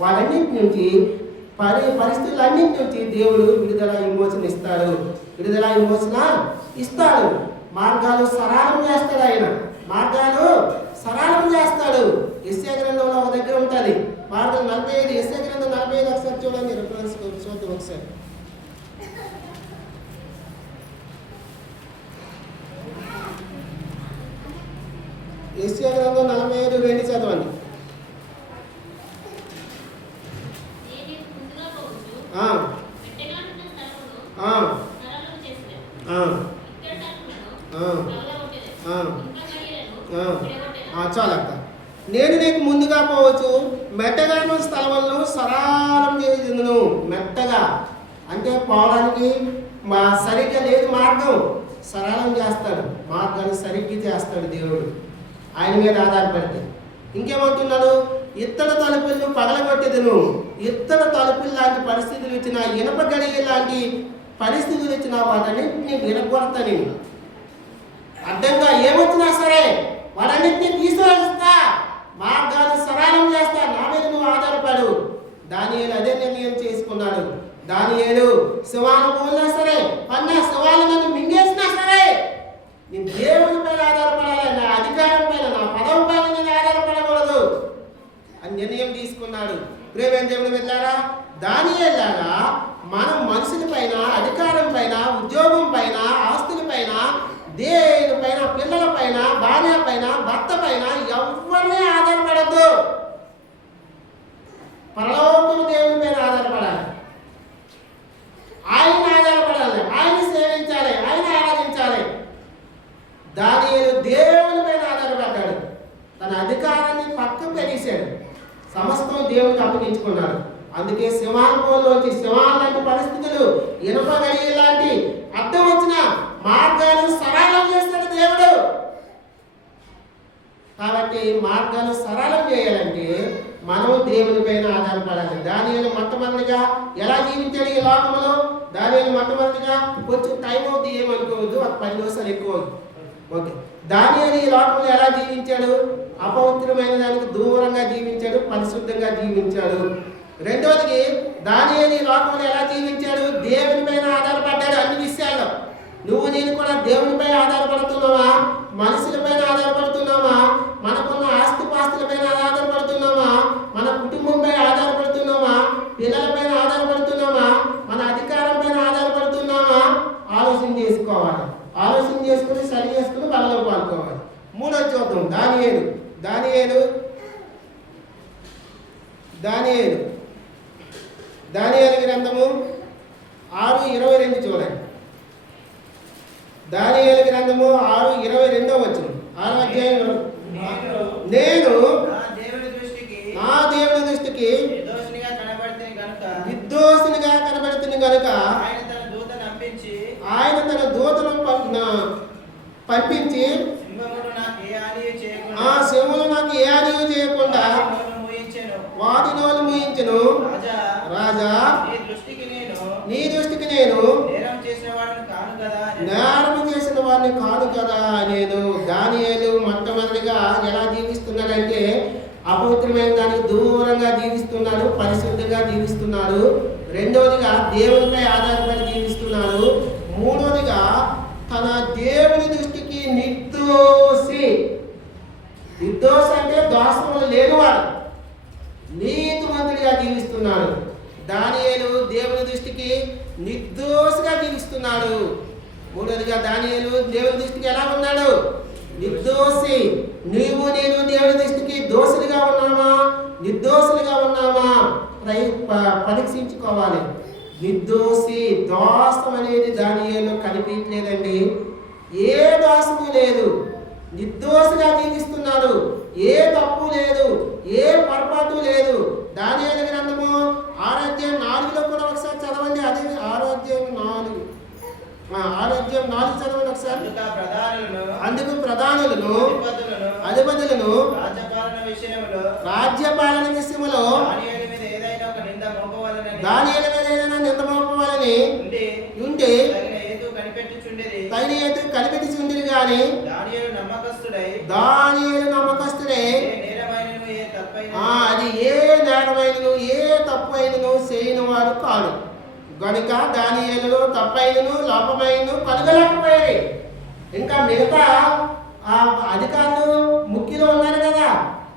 వాళ్ళన్నింటి నుంచి పరిస్థితులన్నింటి నుంచి దేవుడు విడుదల విమోచన ఇస్తాడు. విడుదల విమోచన ఇస్తాడు. మార్గాలు సరళం చేస్తాడు. ఆయన మార్గాలు సరళం చేస్తాడు. యెషయా గ్రంథంలో ఒక దగ్గర ఉంటుంది, మార్గం 45, యెషయా గ్రంథం 45 ఒకసారి చూడండి, రిఫరెన్స్ చూద్దాం ఒకసారి. యెషయా గ్రంథం 45:2 చదవండి. చాలా అక్క, నేను నీకు ముందుగా పోవచ్చు, మెట్టగా స్థలములను సరళం చేయుదును. మెట్టగా అంటే పోవడానికి సరిగ్గా లేదు మార్గం, సరళం చేస్తాడు. మార్గాన్ని సరిగ్గా చేస్తాడు దేవుడు ఆయన మీద ఆధారపడితే. ఇంకేమంటున్నాడు? ఇత్తడి తలుపులను పగలగొట్టేదను. ఇత్తడి తలుపులు లాంటి పరిస్థితులు ఇచ్చిన, ఇనప గడియ లాంటి పరిస్థితులు ఇచ్చిన వాటన్నింటినీ వినగొడతాను. అడ్డంగా ఏమొచ్చినా సరే వాటన్నింటినీ తీసుకొస్తా, మార్గాలు సరళం చేస్తా, నా మీద నువ్వు ఆధారపడు. దానియేలు అదే నిర్ణయం చేసుకున్నాడు. దానియేలు శివాను పోలినా సరే, శివాలు నన్ను మింగేసినా సరే, నేను దేవుని పైన ఆధారపడాలి, నా అధికారం పైన, నా పదవి పైన నేను ఆధారపడకూడదు అని నిర్ణయం తీసుకున్నాడు. ప్రియమైన దేవుని వెళ్ళారా, దానియేలులాగా మనం మనుషుల పైన, అధికారం పైన, ఉద్యోగం పైన, ఆస్తుల పైన, దేని పైన, పిల్లల పైన, భార్య పైన, భర్త పైన ఎవరిని ఆధారపడద్దు. పరలోకము దేవుని పైన ఆధారపడాలి, ఆయన ఆధారపడాలి, ఆయన సేవించాలి, ఆయన ఆరాధించాలి. దానియేలు దేవుని పైన ఆధారపడ్డాడు. సింహాల పోల్లోంచి సింహాల లాంటి పరిస్థితులు, ఇనుప గడియ లాంటి అడ్డం వచ్చిన మార్గాలు సరళం చేస్తాడు దేవుడు. కాబట్టి మార్గాలు సరళం చేయాలంటే మనం దేవుని పైన ఆధారపడాలి. దానియేలు మొట్టమొదటిగా ఎలా జీవించాడు ఈ లోకంలో? దానియేలు మొట్టమొదటిగా కొంచెం టైం అవుతుంది ఏమనుకోవద్దు, ఒక 10 నిమిషాలు ఎక్కువ అవుతుంది. ఓకే, దానియేలు ఈ లోకంలో ఎలా జీవించాడు? అపవిత్రమైన దానికి దూరంగా జీవించాడు, పరిశుద్ధంగా జీవించాడు. రెండవది, దానియేలు ఈ లోకంలో ఎలా జీవించాడు? దేవుని పైన ఆధారపడ్డాడు అన్ని విషయాల్లో. నువ్వు నేను కూడా దేవునిపై ఆధారపడుతున్నావా? మనుషులపైన ఆధారపడుతున్నావా? మనకున్న ఆస్తిపాస్తులపైన ఆధారపడుతున్నావా? మన కుటుంబంపై ఆధారపడుతున్నావా? పిల్లలపైన ఆధారపడుతున్నావా? మన అధికారం పైన ఆధారపడుతున్నావా? ఆలోచన చేసుకోవాలి. ఆలోచన చేసుకుని సరి చేసుకుని వాళ్ళలో పాల్గొవాలి. మూడోది చూద్దాం. దానియేలు గ్రంథము 6:22 చూడండి. దానియేలు గ్రంథము 6:22 వచనం. 6వ అధ్యాయం. నేను నా దేవుని దృష్టికి నిర్దోషినిగా కనబడుతుంది కనుక ఆయన తన దూతను పంపించి ఆ సింహములు నాకు ఏ హాని చేయకుండా వాటి నోలు మూయించెను. రాజా, నీ దృష్టికి నేను నేరం చేసిన వాడిని కాదు కదా. నేను దానియేలు మొట్టమొదటిగా ఎలా జీవిస్తున్నాడంటే అపవిత్రమైన దానికి దూరంగా జీవిస్తున్నాడు, పరిశుద్ధంగా జీవిస్తున్నాడు. రెండవదిగా దేవునిపై ఆధారపడి జీవిస్తున్నాడు. మూడవదిగా తన దేవుని దృష్టికి నిర్దోషి అంటే దోషములు లేనివాడు, నీతిమంతుడిగా జీవిస్తున్నాడు. దానియేలు దేవుని దృష్టికి నిర్దోషిగా జీవిస్తున్నాడు. మూడవదిగా దానియేలు దేవుని దృష్టికి ఎలా ఉన్నాడు? నిర్దోషి. నీవు నేను దేవుని దృష్టికి దోషులుగా ఉన్నామా, నిర్దోషులుగా ఉన్నామా పరీక్షించుకోవాలి. నిర్దోషి, దోషం అనేది దానియేలు కనిపించలేదండి. ఏ దోషము లేదు, నిర్దోషిగా జీవిస్తున్నాడు. ఏ తప్పు లేదు, ఏ పొరపాటు లేదు. దానియేలు గ్రంథము 6:4 కూడా ఒకసారి చదవండి. అది 6:4 చదవండి ఒకసారి. అందుకు ప్రధానులను అధిపతులను రాజ్యపాలన విషయంలో దానియేలు మీద ఏదైనా నింద మోపవాలని ఉంటే తగిన హేతు కనిపెట్టుచుండిరి గాని దానియేలు నమ్మకస్తుడై అది ఏ నేరమైనను ఏ తప్పు అయినను చేయని వాడు కాడు గనుక దానియేలు తప్పైనను లోపమైనను కనుగొనకపోయాయి. ఇంకా మిగతా అధికారులు ముఖ్యులు ఉన్నారు కదా,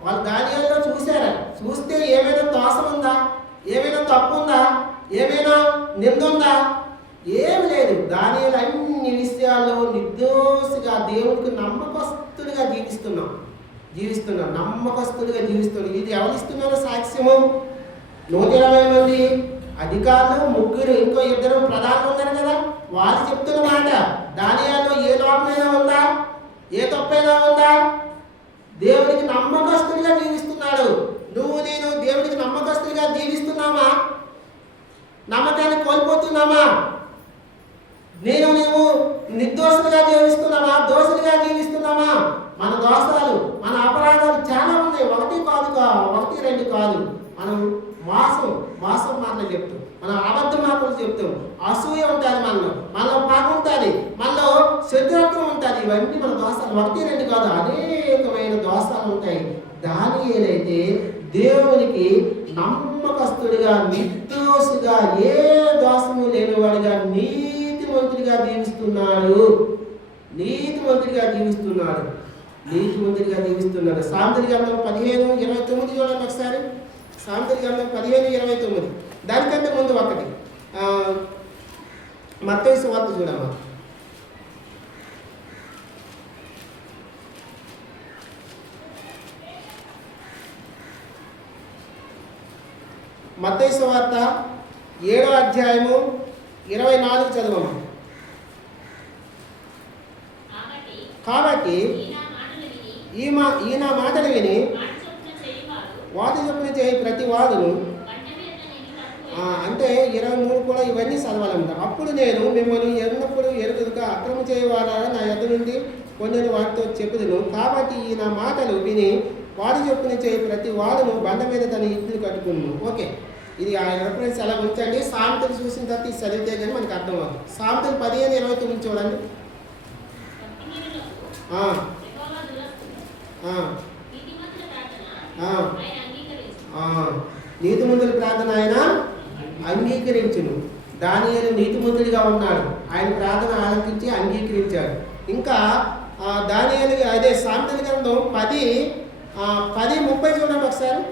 వాళ్ళు దానియేలులో చూశారు. చూస్తే ఏమైనా దోషం ఉందా, ఏమైనా తప్పు ఉందా, ఏమైనా నింద ఉందా? ఏమి లేదు. దానియేలు అన్ని విషయాల్లో నిర్దోషిగా దేవునికి నమ్మకస్తుడిగా జీవిస్తున్నాం, నమ్మకస్తుడిగా జీవిస్తున్నాం. ఇది ఎవరిస్తున్నారు సాక్ష్యము? 120 మంది అధికారులు, ముగ్గురు, ఇంకో 2 ప్రధానులు ఉన్నారు కదా, వాళ్ళు చెప్తున్న మాట. దానియేలులో ఏ లోపమైనా ఉందా, ఏ తప్పైనా ఉందా? దేవునికి నమ్మకస్తుడిగా జీవిస్తున్నాడు. నువ్వు నేను దేవునికి నమ్మకస్తుడిగా జీవిస్తున్నామా? నమ్మకాన్ని కోల్పోతున్నామా? నీవు నిర్దోషులుగా జీవిస్తున్నామా, దోషులుగా జీవిస్తున్నామా? మన దోషాలు, మన అపరాధాలు చాలా ఉన్నాయి. 1 కాదు, 1, 2 కాదు. మనం మోసం మాటలు చెప్తాం, మనం అబద్ధ మాటలు చెప్తాం, అసూయ ఉంటుంది మనలో పాపం ఉంటుంది, మనలో శత్రుత్వం ఉంటుంది. ఇవన్నీ మన దోషాలు. 1, 2 కాదు, అనేకమైన దోషాలు ఉంటాయి. దానియేలైతే దేవునికి నమ్మకస్తుడిగా, నిర్దోషిగా, ఏ దోషము లేనివాడిగా నీతిమంతుడిగా జీవిస్తున్నాడు. సామెతల గ్రంథం 15:29 చూడండి ఒకసారి. సామెతల గ్రంథం 15:29. దానికంటే ముందు ఒకటి మత్తయి సువార్త చూడమ్మా. మత్తయి సువార్త 7వ అధ్యాయము 24 చదవమ్మా. కాబట్టి ఈయన మాటలు విని వాది చొప్పున చేయి ప్రతి వాదును అంటే 23 కూడా ఇవన్నీ చదవాలన్నమాట. అప్పుడు నేను మిమ్మల్ని ఎన్నప్పుడు ఎరుగుదుగా అక్రమ చేయవాలని నా యొద్ద నుండి కొన్ని వాటితో చెప్పుదును. కాబట్టి ఈ నా మాటలు విని వాడు చెప్పుని చేయి ప్రతి వాడును బండ మీద తన ఇల్లు కట్టుకున్నాను. ఓకే, ఇది ఆ రెఫరెన్స్ అలా ఉంచండి. సామెతలు చూసిన తర్వాత ఇది చదివితే కానీ మనకు అర్థం అవుతుంది. సామెతలు 15:29 చూడండి. నీతిమంతుల ప్రార్థన ఆయన అంగీకరించును. దానియేలు నీతిమంతుడిగా ఉన్నాడు, ఆయన ప్రార్థన ఆలకించి అంగీకరించాడు. ఇంకా దానియేలు అదే సామెతల గ్రంథం 10:30 చూడండి ఒకసారి.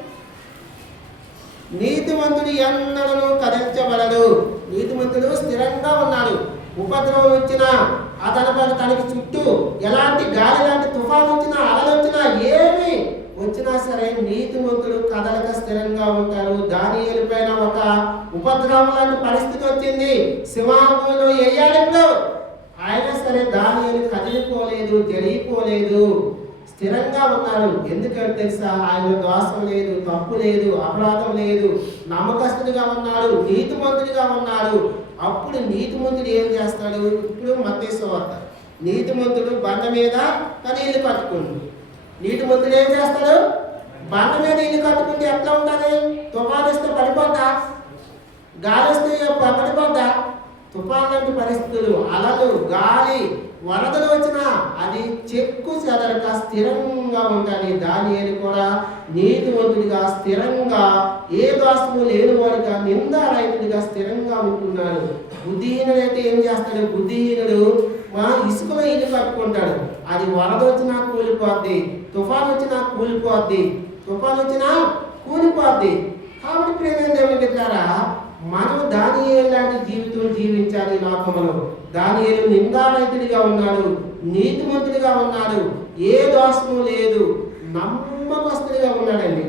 నీతిమంతుడు ఎన్నడూ కదిలించబడడు. నీతిమంతుడు స్థిరంగా ఉన్నాడు. ఉపద్రవం వచ్చినా తనకి చుట్టూ ఎలాంటి గాలి లాంటి తుఫాను వచ్చినా అలలు వచ్చినా ఏమి వచ్చినా సరే నీతిమంతుడు కదలక స్థిరంగా ఉంటాడు. దానియేలు పైన ఒక ఉపద్రవం లాంటి పరిస్థితి వచ్చింది, సింహాసనంలో వేయాలిప్పుడు, అయినా సరే దానియేలు కదిలిపోలేదు, జరిగిపోలేదు, స్థిరంగా ఉన్నాడు. ఎందుకంటే తెలుసా, ఆయన దోషం లేదు, తప్పు లేదు, అపరాధం లేదు, నమ్మకస్తుడిగా ఉన్నాడు, నీతిమంతుడిగా ఉన్నాడు. అప్పుడు నీతిమంతుడు ఏం చేస్తాడు? ఇప్పుడు మత్తయి సువార్త, నీతిమంతుడు బండ మీద తన ఇల్లు కట్టుకుండు. నీతిమంతుడు ఏం చేస్తాడు? బండ మీద ఇల్లు కట్టుకుంటే ఎట్లా ఉంటుంది? తుఫాను వస్తే పడిపోద్దా? గాలి వస్తే పడిపోద్దా? తుఫాను లాంటి పరిస్థితులు, అలలు, గాలి, వరదలు వచ్చినా అది చెక్కు చెదరక స్థిరంగా ఉంటుంది. దానియేలు కూడా నీతివంతుడిగా స్థిరంగా, ఏ దోషము లేనివాడిగా, నిందారహితుడిగా స్థిరంగా ఉంటున్నాడు. బుద్ధిహీనుడైతే ఏం చేస్తాడు? బుద్ధిహీనుడు ఇసుకలో ఇల్లు కట్టుకుంటాడు. అది వరద వచ్చినా కూలిపోద్ది, తుఫాను వచ్చినా కూలిపోద్ది, తుఫాను వచ్చినా కూలిపోద్ది. కాబట్టి ప్రియమైన దేవుని బిడ్డలారా, మనం దానియేలు లాంటి జీవితం జీవించాలి లోకంలో. దానియేలు నిందారహితుడిగా ఉన్నాడు, నీతిమంతుడిగా ఉన్నాడు, ఏ దోషము లేదు, నమ్మకస్తుడిగా ఉన్నాడండి.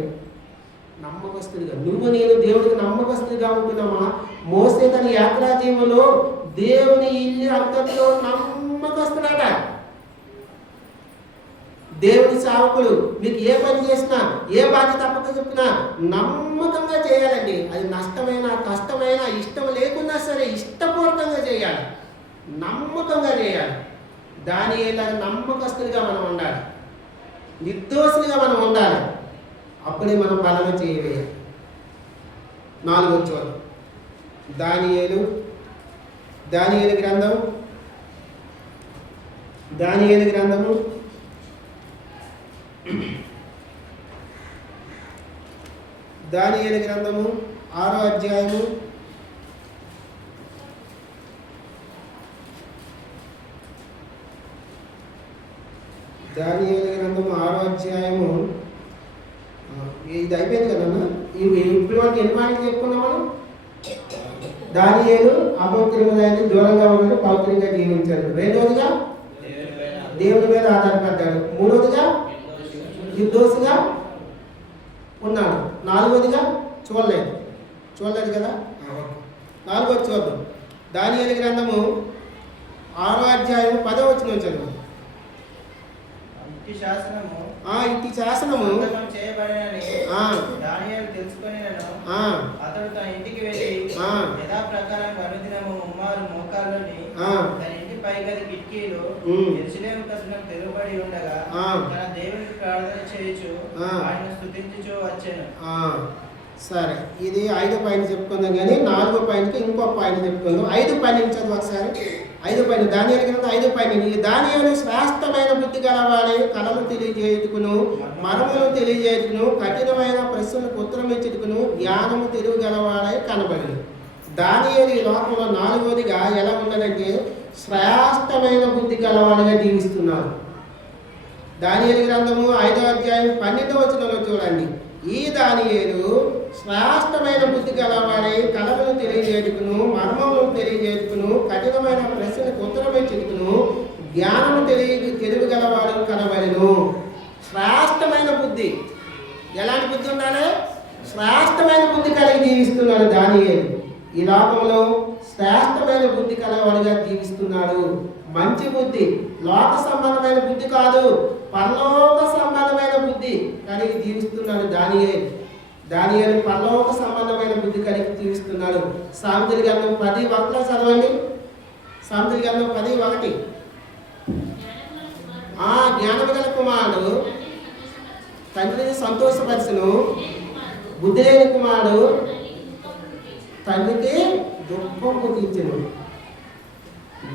నమ్మకస్తుడిగా నువ్వు నేను దేవుడికి నమ్మకస్తుడిగా ఉంటున్నామా? మోసే తన యాత్రా జీవంలో దేవుని ఇల్లు అంతట్లో నమ్మకస్తుడట. దేవుని సేవకులు మీకు ఏ పని చేసినా, ఏ బాధ్యత తప్పక చెప్పినా నమ్మకంగా చేయాలండి. అది నష్టమైనా, కష్టమైనా, ఇష్టం లేకున్నా సరే ఇష్టపూర్వకంగా చేయాలి, నమ్మకంగా చేయాలి. దానియేలు నమ్మకస్తుడిగా మనం ఉండాలి, నిర్దోషులుగా మనం ఉండాలి. అప్పుడే మనం బలన చేయవేయాలి. 4వ చూద్దాం. దానియేలు గ్రంథము 6వ అధ్యాయము 6వ అధ్యాయము. ఇది అయిపోయింది కదన్నా. ఇప్పుడు మనకి ఎన్ని మాటలు చెప్పుకున్నాం మనం? దానియేలు అపవిత్రమైన దూరంగా ఉన్నట్టు పవిత్రంగా జీవించాడు. 2వదిగా దేవుని మీద ఆధారపడ్డాడు. 3వదిగా నిర్దోషిగా ఉన్నాడు. 4వదిగా చూడలేదు కదా. 4వది చూద్దాం. దానియేలు గ్రంథము 6వ అధ్యాయము 10వ వచనం చదువు. ఇట్టి శాసనము దానియేలు తెలుసుకొనినను అతడు తన ఇంటికి వెళ్ళి యథాప్రకారం అనుదినము ముమ్మారు మోకాల్లోని తన ఇంటి పైగది కిటికీలు యెరూషలేము పట్టణం తెరవబడి ఉండగా తన దేవునికి ప్రార్థన చేయుచు ఆయన స్తుతించుచు వచ్చెను. సరే, ఇది 5వ పాయింట్ చెప్పుకుందాం, కానీ 4వ పాయింట్కి ఇంకో పాయింట్ చెప్పుకుందాం. 5వ పాయింట్ చదువు ఒకసారి. 5వ పాయింట్ దానియేలు గ్రంథం 5వ పాయింట్. ఈ దానియేలు శ్రేష్టమైన బుద్ధి గలవాడే, కళలు తెలియజేయుటకును, మర్మములు తెలియజేయుటకును, కఠినమైన ప్రశ్నలకు ఉత్తరం ఇచ్చుటకును జ్ఞానము తెలివి గలవాడే కనబడి. దానియేలు ఈ లోకంలో 4వదిగా ఎలా ఉన్నదంటే శ్రేష్టమైన బుద్ధి గలవాడిగా జీవిస్తున్నాడు. దానియేలు గ్రంథము 5వ అధ్యాయం 12వ వచనంలో చూడండి. ఈ దానియేలు శ్రేష్టమైన బుద్ధి గలవాడై కళలను తెలియజేయుటకును, మర్మములను తెలియజేయుటకును, కఠినమైన ప్రశ్నలకు ఉత్తరం ఇచ్చుటకును జ్ఞానము తెలివి గలవాడు కనబడెను. శ్రేష్టమైన బుద్ధి. ఎలాంటి బుద్ధి ఉండాలి? శ్రేష్టమైన బుద్ధి కలిగి జీవిస్తున్నాడు దానియేలు. ఈ లోకంలో శ్రేష్టమైన బుద్ధి కలవాడిగా జీవిస్తున్నాడు. మంచి బుద్ధి, లోక సంబంధమైన బుద్ధి కాదు, పరలోక సంబంధమైన బుద్ధి కలిగి జీవిస్తున్నాడు దానియేలు. దానియేలు పరలోక సంబంధమైన బుద్ధి కలిగి జీవిస్తున్నాడు. సామెతల గ్రంథం 10:1 చదవండి. సామెతల గ్రంథం 10:1. జ్ఞానము గల కుమారుడు తండ్రిని సంతోషపరచును, బుద్ధి లేని కుమారుడు తండ్రికి దుఃఖం పుట్టించును.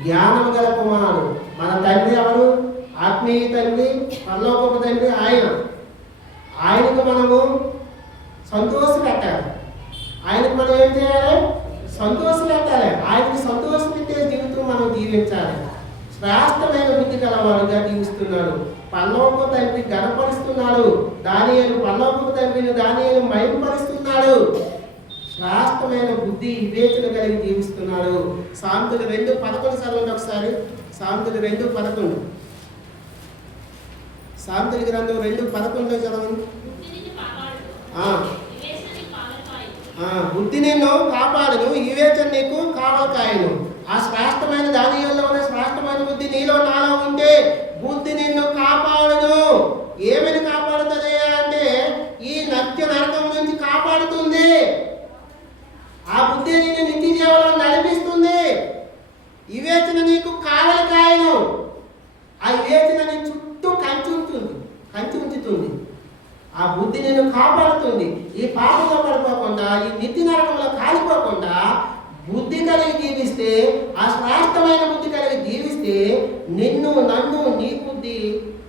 జ్ఞానము గల కుమారుడు, మన తండ్రి ఎవరు? ఆత్మీయ తండ్రి, పరలోకపు తండ్రి ఆయనకు మనము సంతోష పెట్టాలి. ఆయనకు మనం ఏం చేయాలి? సంతోషం పెట్టాలి. ఆయనకు సంతోషం పెట్టే జీవితం మనం జీవించాలి. శ్రేష్టమైన బుద్ధి కలవాడుగా జీవిస్తున్నాడు. పరలోక తండ్రి గణపరుస్తున్నాడు. దానియేలు పరలోక తండ్రిని దానియేలు మహిమపరుస్తున్నాడు. శ్రేష్టమైన బుద్ధి వివేచన కలిగి జీవిస్తున్నాడు. సామెతలు 2:11 చదవండి ఒకసారి. సామెతలు 2:11. సామెతల గ్రంథం 2:11 చదవండి. బుద్ధి నిన్ను కాపాడును, వివేచన నీకు కావలకాయను. ఆ శ్రేష్టమైన దానియేలులో ఉన్న శ్రేష్టమైన బుద్ధి నీలో నాలో ఉంటే బుద్ధి నిన్ను కాపాడును. ఏమని కాపాడుతుంది అంటే ఈ నిత్య నరకం నుంచి కాపాడుతుంది. ఆ బుద్ధి నిన్ను నిత్య జీవనంలో నడిపిస్తుంది. వివేచన నీకు కావలకాయను. ఆ వివేచన నీ చుట్టూ కంచి ఉంచుతుంది. ఆ బుద్ధి నిన్ను కాపాడుతుంది. ఈ పాపంలో పడిపోకుండా, ఈ నిత్య నరకంలో కాలిపోకుండా బుద్ధి కలిగి జీవిస్తే, ఆ శ్రేష్టమైన బుద్ధి కలిగి జీవిస్తే నిన్ను, నన్ను, నీ బుద్ధి,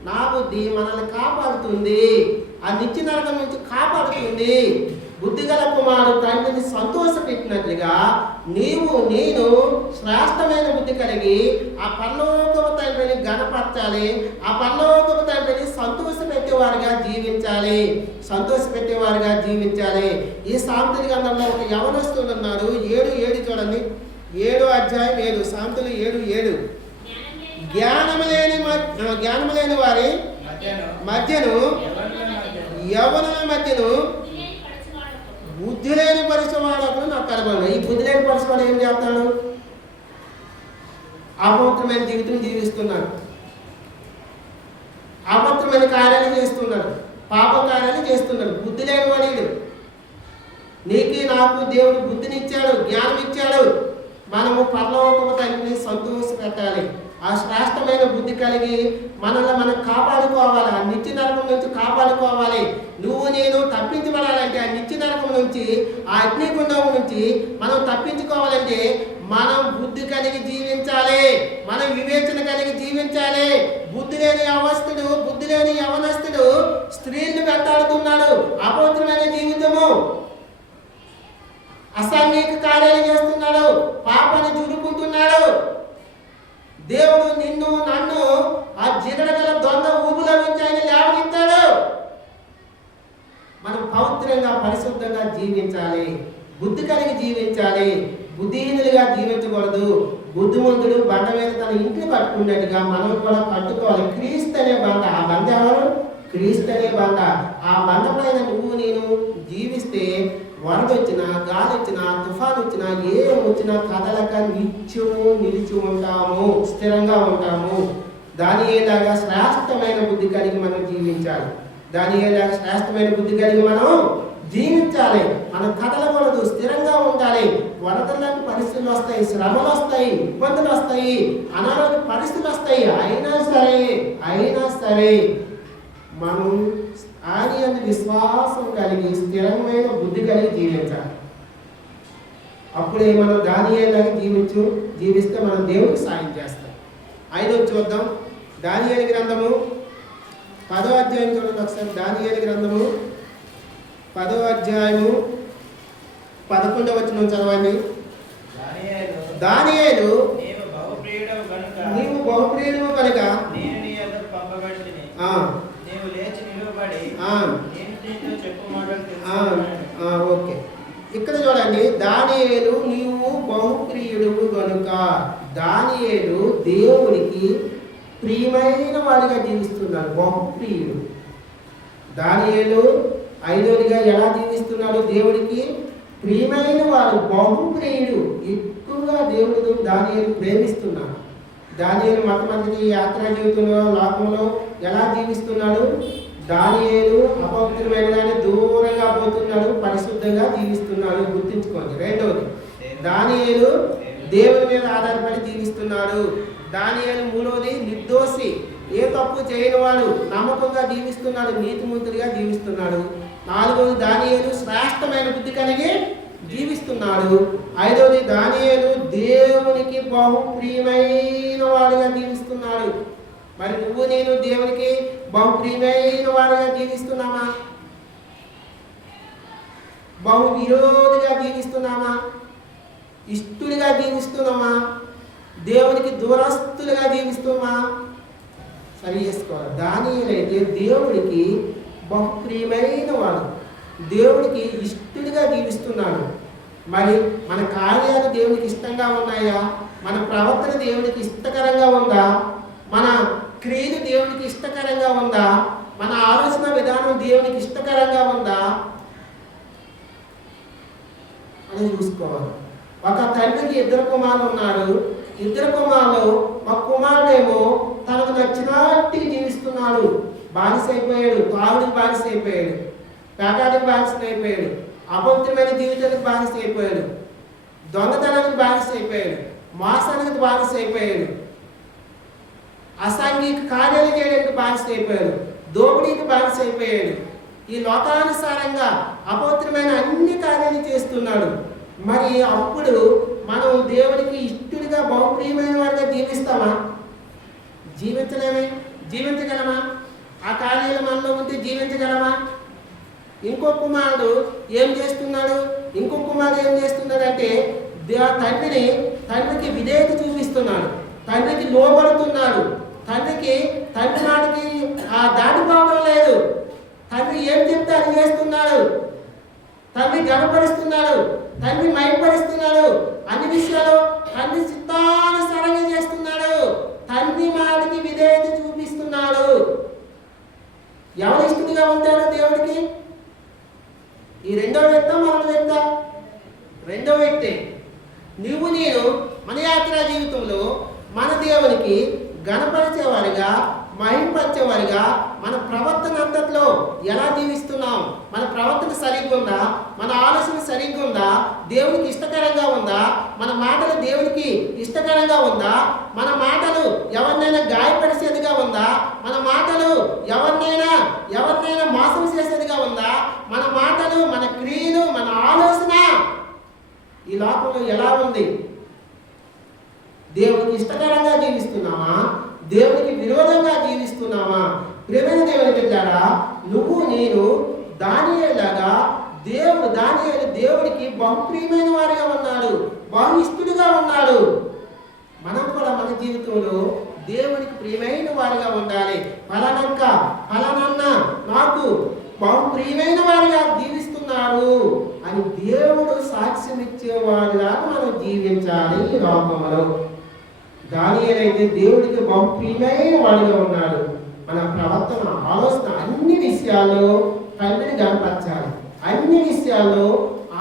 నా బుద్ధి మనల్ని కాపాడుతుంది. ఆ నిత్య నరకం నుంచి కాపాడుతుంది. బుద్ధిగల కుమారుడు తండ్రిని సంతోషపెట్టినట్లుగా నేను శ్రేష్టమైన బుద్ధి కలిగి ఆ పరలోకపు తండ్రిని గణపరచాలి. ఆ పరలోకపు తండ్రిని సంతోషపెట్టేవారుగా జీవించాలి. ఈ సామెతల గ్రంథంలో ఒక యవనస్తుడు ఉన్నారు. 7:7 చూడండి. 7వ అధ్యాయం 7. సామెతలు 7:7. జ్ఞానము లేని వారి మధ్యను, యవనుల మధ్యను బుద్ధి లేని పరిచయవాడు నాకు కనబడదు. ఈ బుద్ధి లేని పరిచయవాడు ఏం చేస్తాడు? అపవిత్రమైన జీవితం జీవిస్తున్నాడు. అపవిత్రమైన కార్యాలు చేస్తున్నాడు. పాప కార్యాలు చేస్తున్నాడు. బుద్ధి లేని వాడు. నీకు నాకు దేవుడు బుద్ధినిచ్చాడు, జ్ఞానం ఇచ్చాడు. మనము పరలోకపు తండ్రిని సంతోష పెట్టాలి. ఆ శ్రేష్టమైన బుద్ధి కలిగి మనల్ని మనం కాపాడుకోవాలి. ఆ నిత్య నరకం నుంచి కాపాడుకోవాలి. నువ్వు నేను తప్పించబడాలంటే, ఆ నిత్య నరకం నుంచి, ఆ అగ్నిగుండం నుంచి మనం తప్పించుకోవాలంటే మనం బుద్ధి కలిగి జీవించాలి. మనం వివేచన కలిగి జీవించాలి. బుద్ధి లేని యవనస్తుడు స్త్రీలను వెంటాడుతున్నాడు. అపవిత్రమైన జీవితము, అసాంఘిక కార్యాలు చేస్తున్నాడు, పాపాన్ని జుడుకుంటున్నాడు. దేవుడు నిన్ను, నన్ను ఆ జిగడగల దొంగ ఊబుల నుంచి ఆయన లేవనెత్తాడు. మనం పవిత్రంగా, పరిశుద్ధంగా జీవించాలి. బుద్ధి కలిగి జీవించాలి. బుద్ధిహీనులుగా జీవించకూడదు. బుద్ధిమంతుడు బండ మీద తన ఇంటిని కట్టుకున్నట్టుగా మనం కూడా కట్టుకోవాలి. క్రీస్తు అనే బండ. ఆ బండ ఎవరు? క్రీస్తు అనే బండ. ఆ బండ పైన నువ్వు నేను జీవిస్తే వరద వచ్చినా, గాలి వచ్చినా, తుఫాను వచ్చినా, ఏం వచ్చినా కదలక నిత్యము నిలిచి ఉంటాము, స్థిరంగా ఉంటాము. దానియేలాగా శ్రేష్టమైన బుద్ధి కలిగి మనం జీవించాలి. దానియేలాగా శ్రేష్టమైన బుద్ధి కలిగి మనం జీవించాలి. మనం కదలకూడదు, స్థిరంగా ఉండాలి. వరదల లాంటి పరిస్థితులు వస్తాయి, శ్రమలు వస్తాయి, ఇబ్బందులు వస్తాయి, అనారోగ్య పరిస్థితులు వస్తాయి. అయినా సరే మనం ఆయన విశ్వాసం కలిగి స్థిరమైన బుద్ధి కలిగి జీవించాలి. అప్పుడే మనం దానియేలాగా జీవిస్తే మనం దేవుడికి సాయం చేస్తాం. 5వ చూద్దాం. దానియేలు గ్రంథము 10వ అధ్యాయం చూడండి ఒకసారి. దానియేలు గ్రంథము 10వ అధ్యాయము 11వ వచనం చదవండి. దానియేలు నీవు బహుప్రియుడవు కనుక ఓకే, ఇక్కడ చూడండి. దానియేలు నీవు బహుప్రియుడు గనుక. దానియేలు దేవునికి ప్రియమైన వాడిగా జీవిస్తున్నాడు. బహుప్రియుడు. దానియేలు 5వదిగా ఎలా జీవిస్తున్నాడు? దేవుడికి ప్రియమైన వాడు, బహుప్రియుడు. ఎక్కువగా దేవుడు దానియేలు ప్రేమిస్తున్నాడు. దానియేలు మొట్టమొదటి యాత్రా జీవితంలో, లోకంలో ఎలా జీవిస్తున్నాడు? దానియేలు అపవిత్రమైన దాన్ని దూరంగా పోతున్నాడు, పరిశుద్ధంగా జీవిస్తున్నాడు. గుర్తుంచుకోండి. రెండవది, దానియేలు దేవుని మీద ఆధారపడి జీవిస్తున్నాడు. దానియేలు మూడవది, నిర్దోషి, ఏ తప్పు చేయని వాడు, నమ్మకంగా జీవిస్తున్నాడు, నీతిమంతుడిగా జీవిస్తున్నాడు. నాలుగవది, దానియేలు శ్రేష్టమైన బుద్ధి కలిగి జీవిస్తున్నాడు. ఐదవది, దానియేలు దేవునికి బహు ప్రియమైన వాడుగా జీవిస్తున్నాడు. మరి నువ్వు నేను దేవునికి బహు ప్రియమైన వాడుగా జీవిస్తున్నామా? బహు విరోధిగా జీవిస్తున్నామా? ఇష్టుడిగా జీవిస్తున్నామా? దేవునికి దూరస్తులుగా జీవిస్తున్నామా? సరి చేసుకోవాలి. దానియేలు అయితే దేవుడికి బహు ప్రియమైన వాడు, దేవుడికి ఇష్టుడిగా జీవిస్తున్నాడు. మరి మన కార్యాలు దేవునికి ఇష్టంగా ఉన్నాయా? మన ప్రవర్తన దేవునికి ఇష్టకరంగా ఉందా? మన క్రియలు దేవునికి ఇష్టకరంగా ఉందా? మన ఆలోచన విధానం దేవునికి ఇష్టకరంగా ఉందా అని చూసుకోవాలి. ఒక తండ్రికి ఇద్దరు కుమారులు ఉన్నారు. ఇద్దరు కుమారులు, ఒక కుమారుడేమో తనకు నచ్చినట్టు జీవిస్తున్నాడు, బానిస అయిపోయాడు, తాగుడికి బానిస అయిపోయాడు, పేకాడికి బానిస అయిపోయాడు, అపవిత్రమైన జీవితానికి బానిస అయిపోయాడు, దొంగతనానికి బానిస అయిపోయాడు, మోసానికి బానిస అయిపోయాడు, అసాంఘిక కార్యాలు చేయడానికి బానిస అయిపోయాడు, దోపిడీకి బానిస అయిపోయాడు. ఈ లోకానుసారంగా అపవిత్రమైన అన్ని కార్యాలు చేస్తున్నాడు. మరి అప్పుడు మనం దేవుడికి ఇష్టడిగా బహుప్రియమైన వారిగా జీవిస్తామా? జీవించలేమే? జీవించగలమా? ఆ కార్యాలు మనలో ఉంటే జీవించగలమా? ఇంకో కుమారుడు ఏం చేస్తున్నాడు? అంటే తండ్రికి విధేయత చూపిస్తున్నాడు, తండ్రికి లోబడుతున్నాడు, తండ్రి మాటకి దాటిపోవడం లేదు. తండ్రి ఏం చెప్తే అది చేస్తున్నాడు, తండ్రి గర్వపరుస్తున్నాడు, తండ్రి మైపరుస్తున్నాడు, అన్ని విషయాలు తండ్రి చిత్తానుసారంగా చేస్తున్నాడు, తండ్రి మాటకి విధేయత చూపిస్తున్నాడు. ఎవరు ఇష్టంగా ఉంటారు దేవుడికి? ఈ రెండో వ్యక్తి మన వ్యక్త రెండో వ్యక్తి. నువ్వు నేను మన యాత్రా జీవితంలో మన దేవునికి గణపరిచేవారిగా, మహింపరిచేవారిగా మన ప్రవర్తన అంతట్లో ఎలా జీవిస్తున్నాం? మన ప్రవర్తన సరిగ్గా ఉందా? మన ఆలోచన సరిగ్గా ఉందా? దేవునికి ఇష్టకరంగా ఉందా? మన మాటలు దేవునికి ఇష్టకరంగా ఉందా? మన మాటలు ఎవరినైనా గాయపరిచేదిగా ఉందా? మన మాటలు ఎవరినైనా మోసం చేసేదిగా ఉందా? మన మాటలు, మన క్రియలు, మన ఆలోచన ఈ లోకంలో ఎలా ఉంది? దేవునికి ఇష్టకరంగా జీవిస్తున్నామా? దేవునికి విరోధంగా జీవిస్తున్నామా? ప్రియమైన దేవుని బిడ్డలారా, నువ్వు నేను దానియేలులాగా దానియేలు దేవుడికి బహుప్రియమైన వారిగా ఉన్నాడు, బహు ఇష్టడుగా ఉన్నాడు. మనం కూడా మన జీవితంలో దేవునికి ప్రియమైన వారిగా ఉండాలి. ఫలానన్న నాకు బహు ప్రియమైన వారిగా జీవిస్తున్నారు అని దేవుడు సాక్ష్యం ఇచ్చేవారిగా మనం జీవించాలి ఈ లోకంలో. దానియేలు అయితే దేవుడికి బహు ప్రియమైన వాడిగా ఉన్నాడు. మన ప్రవర్తన, ఆలోచన అన్ని విషయాల్లో తండ్రిని కనపరచాలి. అన్ని విషయాల్లో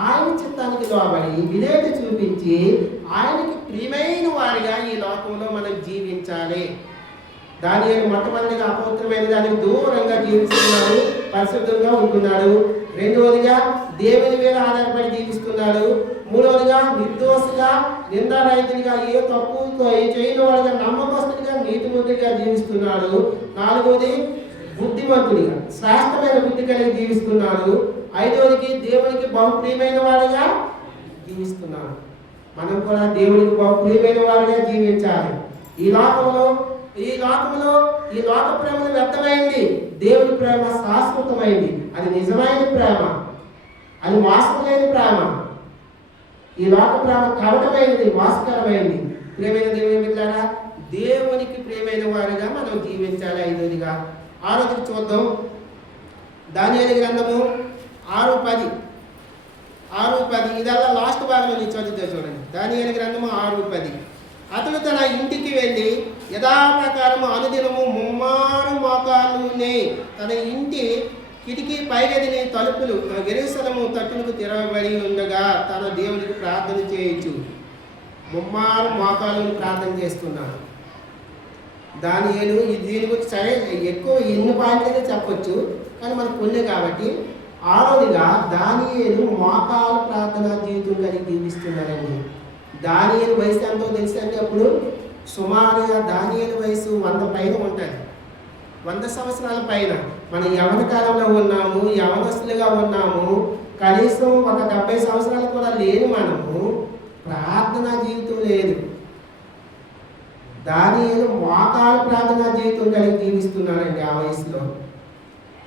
ఆయన చిత్తానికి లోబడి విధేయత చూపించి ఆయనకి ప్రియమైన వారిగా ఈ లోకంలో మనం జీవించాలి. దానియేలు మొట్టమొదటిగా అపవిత్రమైన దానికి దూరంగా జీవిస్తున్నాడు, పరిశుద్ధంగా ఉంటున్నాడు. రెండవదిగా దేవుని మీద ఆధారపడి జీవిస్తున్నాడు. మూడవదిగా నిర్దోషిగా, నిందారహితుడిగా, ఏ తప్పు చేయని వాడిగా, నమ్మకస్తుడిగా, నీతిమంతుడిగా జీవిస్తున్నాడు. నాలుగవది బుద్ధిమంతుడిగా, శ్రేష్టమైన బుద్ధి కలిగి జీవిస్తున్నాడు. ఐదవదికి దేవునికి బహుప్రియమైన వాడిగా జీవిస్తున్నాడు. మనం కూడా దేవునికి బహుప్రియమైన వాడిగా జీవించాలి. ఈ లోక ప్రేమను వ్యర్థమైంది, దేవుని ప్రేమ శాశ్వతమైంది. అది నిజమైన ప్రేమ, అది మోసం లేని ప్రేమ. ఈ లోక ప్రేమ కవటమైనది, మోసకరమైనది. ప్రియమైన దేవుని బిడ్డలారా, దేవునికి ప్రియమైన వారిగా మనం జీవించాలి. ఐదవదిగా. ఆరోదికి చూద్దాం. దానియేలు గ్రంథము 6:10 ఇదల్లా లాస్ట్ భాగంలో నేను చదివితే చూడండి. దానియేలు గ్రంథము 6:10. అతడు తన ఇంటికి వెళ్ళి యథాప్రకారము అనుదినము ముమ్మారు మోకాళ్ళునే తన ఇంటి కిటికీ పైగదిని తలుపులు యెరూషలేము తట్టులకు తెరవబడి ఉండగా తన దేవునికి ప్రార్థన చేయొచ్చు. ముమ్మారు మోకాళ్ళను ప్రార్థన చేస్తున్నాడు. దానియేలు దీని గురించి సరే ఎక్కువ ఎన్ని పాయింట్లు అయితే చెప్పొచ్చు, కానీ మనకు కొన్ని కాబట్టి. ఆరోదిగా దానియేలు మోకాల ప్రార్థనా జీవితం కలిగి జీవిస్తున్నారండి. దానియేలు వయసు ఎంతో తెలుసు అంటే అప్పుడు సుమారుగా దానియేలు వయసు 100 పైన ఉంటుంది, 100 సంవత్సరాల పైన. మనం యవన కాలంలో ఉన్నాము, యవనస్తులుగా ఉన్నాము, కనీసం ఒక 70 సంవత్సరాలు కూడా లేని మనము ప్రార్థనా జీవితం లేదు. దానియేలు మోకాల ప్రార్థనా జీవితం కలిగి జీవిస్తున్నారండి ఆ వయసులో.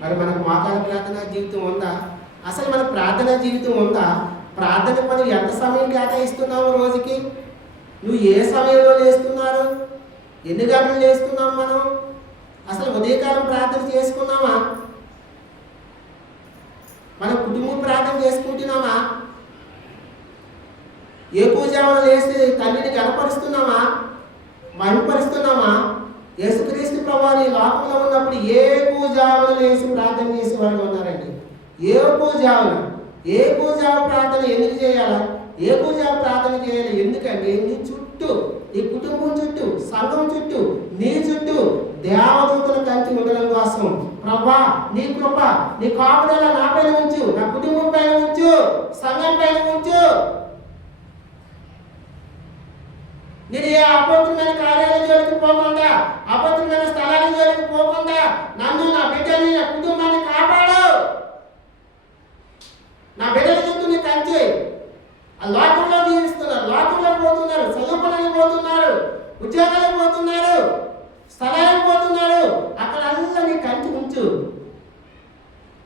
మరి మనకు మోకాల ప్రార్థనా జీవితం ఉందా? అసలు మన ప్రార్థనా జీవితం ఉందా? ప్రార్థనకు మనం ఎంత సమయం కేటాయిస్తున్నాము రోజుకి? నువ్వు ఏ సమయంలో లేస్తున్నారు? ఎన్ని గంటలు లేస్తున్నాం మనం? అసలు ఉదయకాలం ప్రార్థన చేసుకున్నామా? మన కుటుంబం ప్రార్థన చేసుకుంటున్నామా? ఏ పూజావన లేసి తండ్రిని కనపరుస్తున్నామా? మహిమపరుస్తున్నామా? యేసుక్రీస్తు ప్రభువు ఈ లోకంలో ఉన్నప్పుడు ఏ పూజావన లేసి ప్రార్థన చేసేవాళ్ళు ఉన్నారండి? ఏ పూజావ ప్రార్థన ఎందుకు చేయాలా? ఏ పూజావ ప్రార్థన చేయాలి? ఎందుకంటే నీ చుట్టూ, నీ కుటుంబం చుట్టూ, సంఘం చుట్టూ, నీ చుట్టూ దేవదూతల కంచి ఉండడం కోసం. ప్రభా నీ కృప, నీ కాపుదల నా పైన ఉంచు, నా కుటుంబం పైన ఉంచు, సంఘం పైన ఉంచు. నేను ఏ అపవిత్రమైన కార్యాల జోలికి పోకుండా, అపవిత్రమైన స్థలాల జోలికి పోకుండా నన్ను, నా బిడ్డల్ని, నా కుటుంబాన్ని కాపాడు. నా బిడ్డల చుట్టూ నీ కంచి. ఆ లోకంలో జీవిస్తున్నారు, లోకంలో పోతున్నారు, చదువుకోవడానికి పోతున్నారు, ఉద్యోగాలకు పోతున్నారు, స్థలాలకు పోతున్నారు, అక్కడ అల్లా నీ కంచి ఉంచు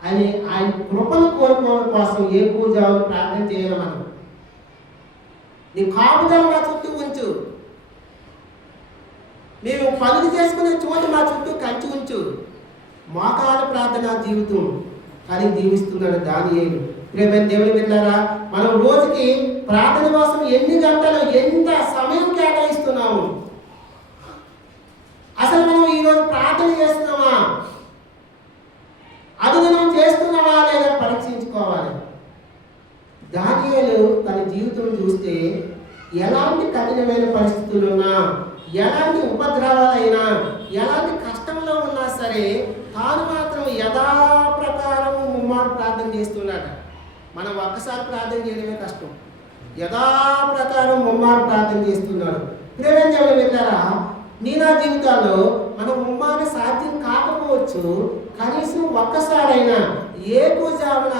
అని ఆయన కృపను కోరుకోవడం కోసం ఏ పూజలు ప్రార్థన చేయాలి మనం. నీ కాపుదల మా చుట్టూ ఉంచు, మేము పనులు చేసుకునే చోటు మా చుట్టూ కంచి ఉంచు. మోకాల ప్రార్థన జీవితం కలిగి జీవిస్తున్నాడు దానియేలు. ప్రియమైన దేవుని బిడ్డలారా, మనం రోజుకి ప్రార్థన కోసం ఎన్ని గంటలు, ఎంత సమయం కేటాయిస్తున్నాము? అసలు మనం ఈరోజు ప్రార్థన చేస్తున్నామా? అనుదినం చేస్తున్నామా లేదా పరీక్షించుకోవాలి. దానియేలు తన జీవితం చూస్తే ఎలాంటి కఠినమైన పరిస్థితులున్నా, ఎలాంటి ఉపద్రవాలైనా, ఎలాంటి కష్టంలో ఉన్నా సరే తాను మాత్రం యథాప్రకారం ముమ్మారు ప్రార్థన చేస్తున్నాడు. మనం ఒక్కసారి ప్రార్థన చేయడమే కష్టం, యథాప్రకారం ముమ్మారు ప్రార్థన చేస్తున్నాడు. ప్రేమ వెళ్ళారా, నీ నా జీవితాల్లో మనం ముమ్మారు సాధ్యం కాకపోవచ్చు, కనీసం ఒక్కసారైనా ఏ పూజావున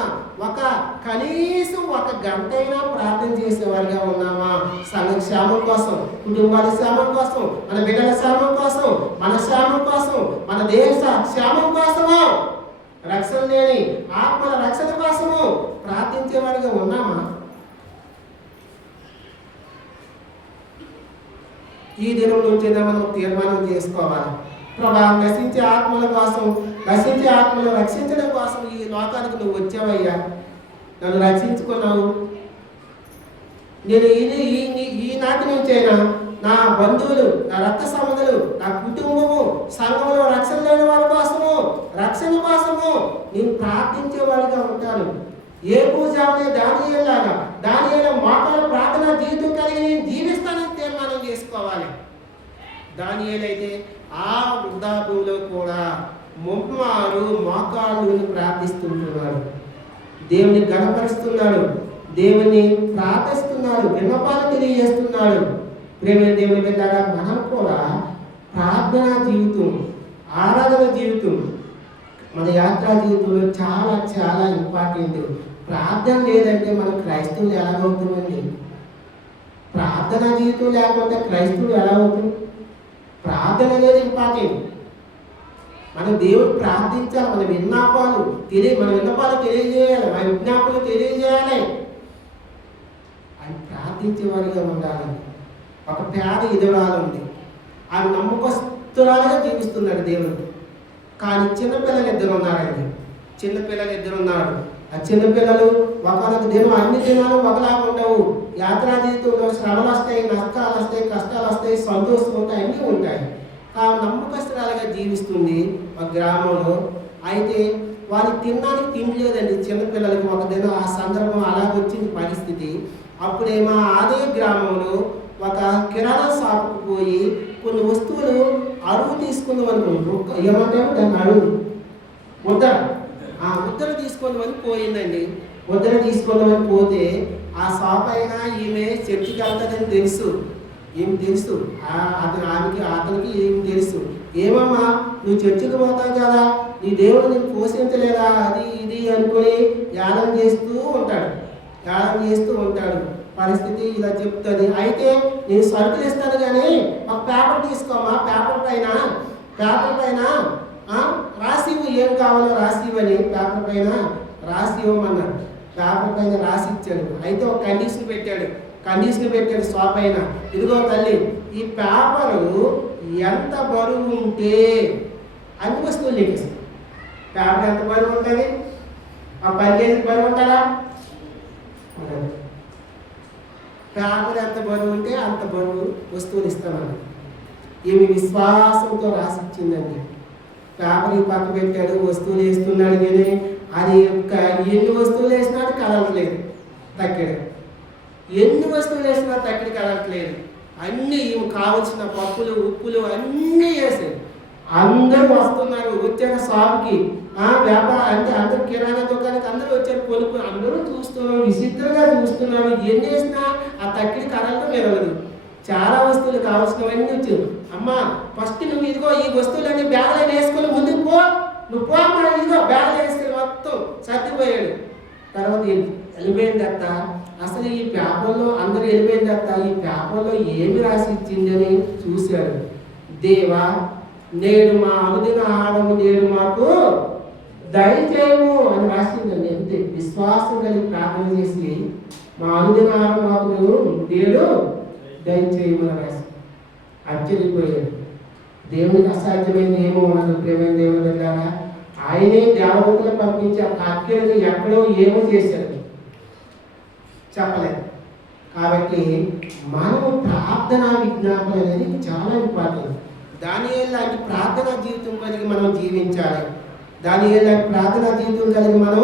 కనీసం 1 గంటైనా ప్రార్థన చేసేవారిగా ఉన్నామా? సంఘ క్షేమం కోసం, కుటుంబాల క్షేమం కోసం, మన బిడ్డల క్షేమం కోసం, మన క్షేమం కోసం, మన దేశ క్షేమం కోసము, రక్షణ లేని ఆత్మల రక్షణ కోసము ప్రార్థించేవారిగా ఉన్నామా? ఈ దినం నుంచి మనం తీర్మానం చేసుకోవాలి. ప్రభా నశించే ఆత్మల కోసం, నశించే ఆత్మలు రక్షించడం కోసం ఈ లోకానికి నువ్వు వచ్చావయ్యా, నన్ను రక్షించుకున్నావు. నేను ఈనాటి నుంచైనా నా బంధువులు, నా రక్త సంబంధులు, నా కుటుంబము, సంఘంలో రక్షణ లేని వారి కోసము, రక్షణ కోసము నేను ప్రార్థించేవాడిగా ఉంటాను. ఏ పూజావనే దానియేలు మోకాల ప్రార్థన జీవితం కలిగి నేను జీవిస్తానని తీర్మానం చేసుకోవాలి. దానియేలు అయితే ఆ వృద్ధాప్యంలో కూడా ముమ్మారు మోకాళ్ళను ప్రార్థిస్తుంటున్నాడు, దేవుని గణపరుస్తున్నాడు, దేవుని ప్రార్థిస్తున్నాడు, విన్నపాలు తెలియజేస్తున్నాడు. ప్రేమ దేవుని బిడ్డలారా, మనం కూడా ప్రార్థనా జీవితం, ఆరాధన జీవితం మన యాత్రా జీవితంలో చాలా చాలా ఇంపార్టెంట్. ప్రార్థన లేదంటే మనం క్రైస్తవులు ఎలాగవుతామండి? ప్రార్థనా జీవితం లేకపోతే క్రైస్తవులు ఎలా అవుతుంది? ప్రార్థన అనేది ఇంపార్టెంట్. మనం దేవుడు ప్రార్థించాలి, మన విన్నపాలు తెలియజేయాలి, మన విజ్ఞాపనలు తెలియజేయాలి. ఆయన ప్రార్థించేవారిగా ఉండాలి. ఒక పేద విధవరాలు ఉంది, ఆమె నమ్మకస్తురాలుగా జీవిస్తున్నాడు దేవుడు. కానీ చిన్నపిల్లలు ఇద్దరు ఉన్నారు. ఆ చిన్నపిల్లలు ఒకనొక దినం, అన్ని దినాలు ఒకలాగా ఉండవు. యాత్రా జీవితంలో శ్రమలు వస్తాయి, నష్టాలు వస్తాయి, కష్టాలు వస్తాయి, సంతోషం ఉంటాయి, అన్నీ ఉంటాయి. నమ్మకస్తురాలుగా జీవిస్తుంది ఒక గ్రామంలో. అయితే వాళ్ళు తినడానికి తిండి లేదండి చిన్నపిల్లలకి. ఒక దినం ఆ సందర్భం అలాగొచ్చింది పరిస్థితి. అప్పుడేమో అదే గ్రామంలో ఒక కిరాణా షాపుకు పోయి కొన్ని వస్తువులు అరువు తీసుకుందాం అనుకో, ఏమంటారు దాన్ని అడుగు, ముద్ర. ఆ ముద్ర తీసుకుందామని పోయిందండి. ముద్ర తీసుకుందామని పోతే ఆ షాప్ అయినా ఈమె చర్చికి వెళ్తాదని తెలుసు. ఏం తెలుసు అతనికి ఏం తెలుసు, ఏమమ్మా నువ్వు చర్చికి పోతావు కదా, నీ దేవుడు నేను పోషించలేదా, అది ఇది అనుకుని యాగం చేస్తూ ఉంటాడు. పరిస్థితి ఇలా చెప్తుంది. అయితే నేను సరుకులు ఇస్తాను కానీ ఒక పేపర్ తీసుకోమా, పేపర్ పైన రాసివు, ఏం కావాలో రాసివని పేపర్ పైన రాసి ఇవ్వమన్నాడు. పేపర్ పైన రాసి ఇచ్చాడు. అయితే ఒక కండిషన్ పెట్టాడు షాప్ అయినా, ఇదిగో తల్లి ఈ పేపరు ఎంత బరువు ఉంటే అన్ని వస్తువులు నీకు. పేపర్ ఎంత బరువు ఉంటుంది? ఆ 10 కేజీలు బరువు ఉంటుందా? పేపర్ ఎంత బరువు ఉంటే అంత బరువు వస్తువులు ఇస్తామని ఈమె విశ్వాసంతో రాసి ఇచ్చిందండి. పేపర్ ఈ పక్క పెట్టాడు, వస్తువులు వేస్తున్నాడు కానీ అది ఎన్ని వస్తువులు వేసినా కదలట్లేదు. తక్కిడు ఎన్ని వస్తువులు వేసినా తక్కిడి కదలట్లేదు. అన్నీ కావలసిన పప్పులు ఉప్పులు అన్నీ వేసాడు. అందరూ వస్తున్నారు, వచ్చారు షాప్కి, వ్యాపారం అంటే అందరూ కిరాణా దుకాణానికి అందరూ వచ్చారు కొనుక్కు. అందరూ చూస్తున్నారు, విచిత్రంగా చూస్తున్నారు. ఎన్ని వేసినా ఆ తక్కిడి కదలటం మెరగదు. చాలా వస్తువులు కావాల్సినవన్నీ వచ్చారు. అమ్మా ఫస్ట్ నువ్వు ఇదిగో ఈ వస్తువులన్నీ బ్యాగ్లో వేసుకొని ముందుకు పో, నువ్వు పో అమ్మా, ఇదిగో బ్యాగ్లో వేసుకొని మొత్తం సర్దిపోయాడు. తర్వాత వెళ్ళిపోయింది అత్త. అసలు ఈ పేపర్లో అందరూ వెళ్ళిపోయింది అత్త, ఈ పేపర్లో ఏమి రాసి ఇచ్చిందని చూశాడు. దేవా నేడు మా అనుదిన ఆహారము నేడు మాకు దయచేయము అని రాసిందండి. అంతే విశ్వాసం కలిగి ప్రార్థన చేసి మా అనుదిన ఆహారం మాకు నేడు దయచేయము అని రాసి ఆశ్చర్యపోయాడు. దేవునికి అసాధ్యమైన ఏమో ఉన్నది. ప్రేమైన దేవుని దగ్గర ఆయనే దేవదూతలు పంపించి ఆ అక్కడికి ఎక్కడో ఏమో చేశారు, చెప్పలేదు. కాబట్టి మనము ప్రార్థనా విజ్ఞాపన అనేది చాలా ఇంపార్టెంట్. దానియేలు లాంటి ప్రార్థనా జీవితం కలిగి మనం జీవించాలి. దానియేలు లాంటి ప్రార్థనా జీవితం కలిగి మనం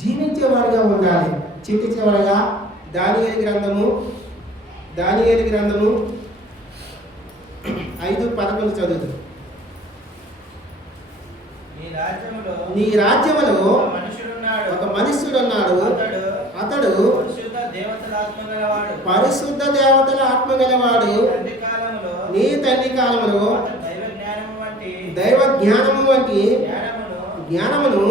జీవించేవాడుగా ఉండాలి. చివరగా దానియేలు గ్రంథము 5:11 చదువుతుంది. నీ రాజ్యములో ఒక మనుష్యుడున్నాడు, అతడు పరిశుద్ధ దేవతల ఆత్మ గలవాడు. నీ తండ్రి కాలములో దైవ జ్ఞానము వంటి జ్ఞానమును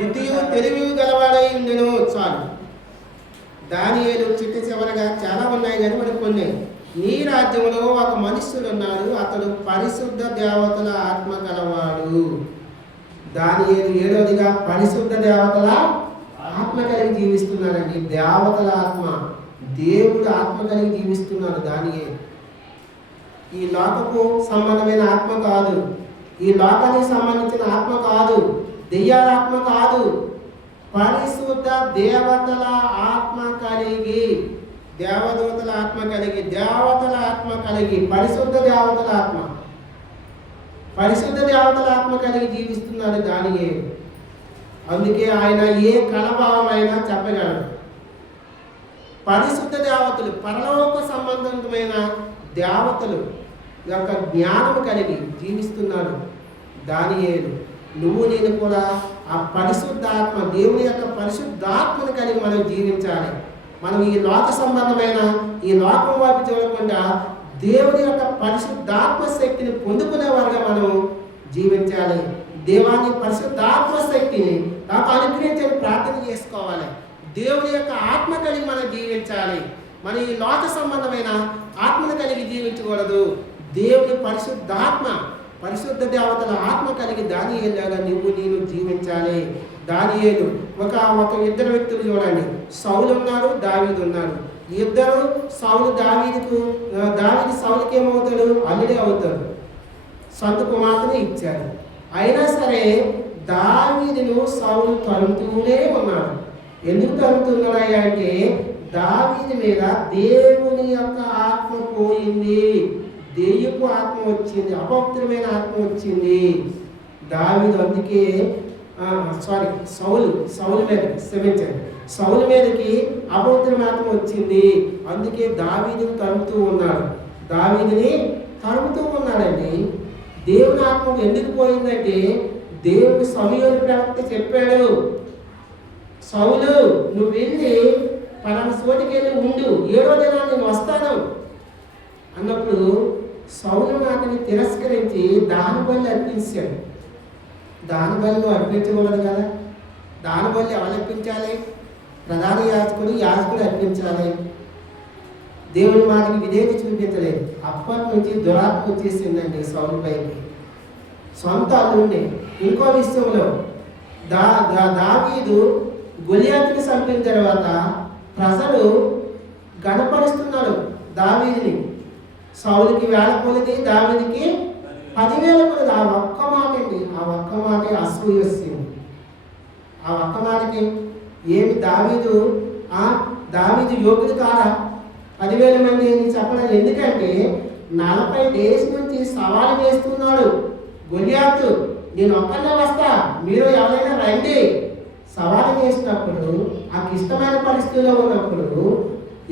బుద్ధియు తెలివి గలవాడై ఉండెను. చాలు. దానియేలు చివరగా చాలా ఉన్నాయి కానీ మనకు కొన్ని. నీ రాజ్యంలో ఒక మనుష్యుడున్నాడు, అతడు పరిశుద్ధ దేవతల ఆత్మ గలవాడు. దానియేలు 7వదిగా పరిశుద్ధ దేవతల ఆత్మ కలిగి జీవిస్తున్నాడండి. దేవతల ఆత్మ, దేవుడు ఆత్మ కలిగి జీవిస్తున్నాడు దానియేలు. ఈ లోకపు సంబంధమైన ఆత్మ కాదు, ఈ లోకానికి సంబంధించిన ఆత్మ కాదు, దెయ్యాల ఆత్మ కాదు, పరిశుద్ధ దేవతల ఆత్మ కలిగి, దేవదూతల ఆత్మ కలిగి, దేవతల ఆత్మ కలిగి, పరిశుద్ధ దేవతల ఆత్మ కలిగి జీవిస్తున్నాడు దానియేలు. అందుకే ఆయన ఏ కలభావమైనా చెప్పగలడు. పరిశుద్ధ దేవతలు, పరలోక సంబంధమైన దేవతలు యొక్క జ్ఞానము కలిగి జీవిస్తున్నాడు దానియేలు. నువ్వు నేను కూడా ఆ పరిశుద్ధాత్మ, దేవుని యొక్క పరిశుద్ధాత్మను కలిగి మనం జీవించాలి. మనం ఈ లోక సంబంధమైన ఈ లోకం వైపు చూడకుండా దేవుని యొక్క పరిశుద్ధాత్మ శక్తిని పొందుకునేవారుగా మనం జీవించాలి. దేవాన్ని పరిశుద్ధాత్మ శక్తిని నాకు అనుగ్రహించని ప్రార్థన చేసుకోవాలి. దేవుని యొక్క ఆత్మ కలిగి మనం జీవించాలి. మనం ఈ లోక సంబంధమైన ఆత్మను కలిగి జీవించకూడదు. దేవుని పరిశుద్ధాత్మ, పరిశుద్ధ దేవతల ఆత్మ కలిగి దానియేలుగా నేను జీవించాలి. దానియేలు ఒక ఇద్దరు వ్యక్తులు చూడండి. సౌలు ఉన్నాడు, దావీదు ఉన్నాడు. ఇద్దరు దావీదు సౌలుకి ఏమవుతాడు? అల్లుడే అవుతాడు. సొంత కుమార్తెని ఇచ్చాడు. అయినా సరే దావీదును సౌలు తరుముతూనే ఉన్నాడు. ఎందుకు తరుముతున్నాడు అంటే దావీదు మీద దేవుని యొక్క ఆత్మ పోయింది, దెయ్యపు ఆత్మ వచ్చింది, అపవిత్రమైన ఆత్మ వచ్చింది. దావీదు అందుకే సౌలు మీదకి అపవిత్రమైన ఆత్మ వచ్చింది. అందుకే దావీదుని తరుముతూ ఉన్నాడు, దావీదుని తరుముతూ ఉన్నాడండి. దేవుని ఆత్మ ఎందుకు పోయిందంటే దేవుడు సమూయేలు ప్రవక్త చెప్పాడు, సౌలు నువ్వు వెళ్ళి పలానా చోటికి వెళ్ళి ఉండు, 7వ దినాన నేను వస్తాను అన్నప్పుడు సౌలు అతన్ని తిరస్కరించి దహన బలి అర్పించాడు. దహన బలి అర్పించకూడదు కదా, దహన బలి ఎవరు అర్పించాలి? ప్రధాన యాజకుడు అర్పించాలి. దేవుని మాటకి విధేయత చూపించలేదు. అప్పటి నుంచి దురాత్మ వచ్చేసిందండి సౌలు పైకి, సొంత అల్లుండి. ఇంకో విషయంలో దావీదు గొలియాతుని చంపిన తర్వాత ప్రజలు గణపరుస్తున్నాడు దావీదుని. సౌలుకి 1000 కొలది, దావీదుకి 10,000 కొలది. ఆ ఒక్క మాట అండి, ఆ ఒక్క మాట అసూయ వచ్చింది. ఆ ఒక్క మాటకి ఏమి దావీదు యోగుడు కాదా 10,000 మంది అని చెప్పడం? ఎందుకంటే 40 డేస్ నుంచి సవాలు చేస్తున్నాడు గొలియాతు, నేను ఒక్కనే వస్తా, మీరు ఎవరైనా రండి. సవాలు చేసినప్పుడు ఆ క్లిష్టమైన పరిస్థితుల్లో ఉన్నప్పుడు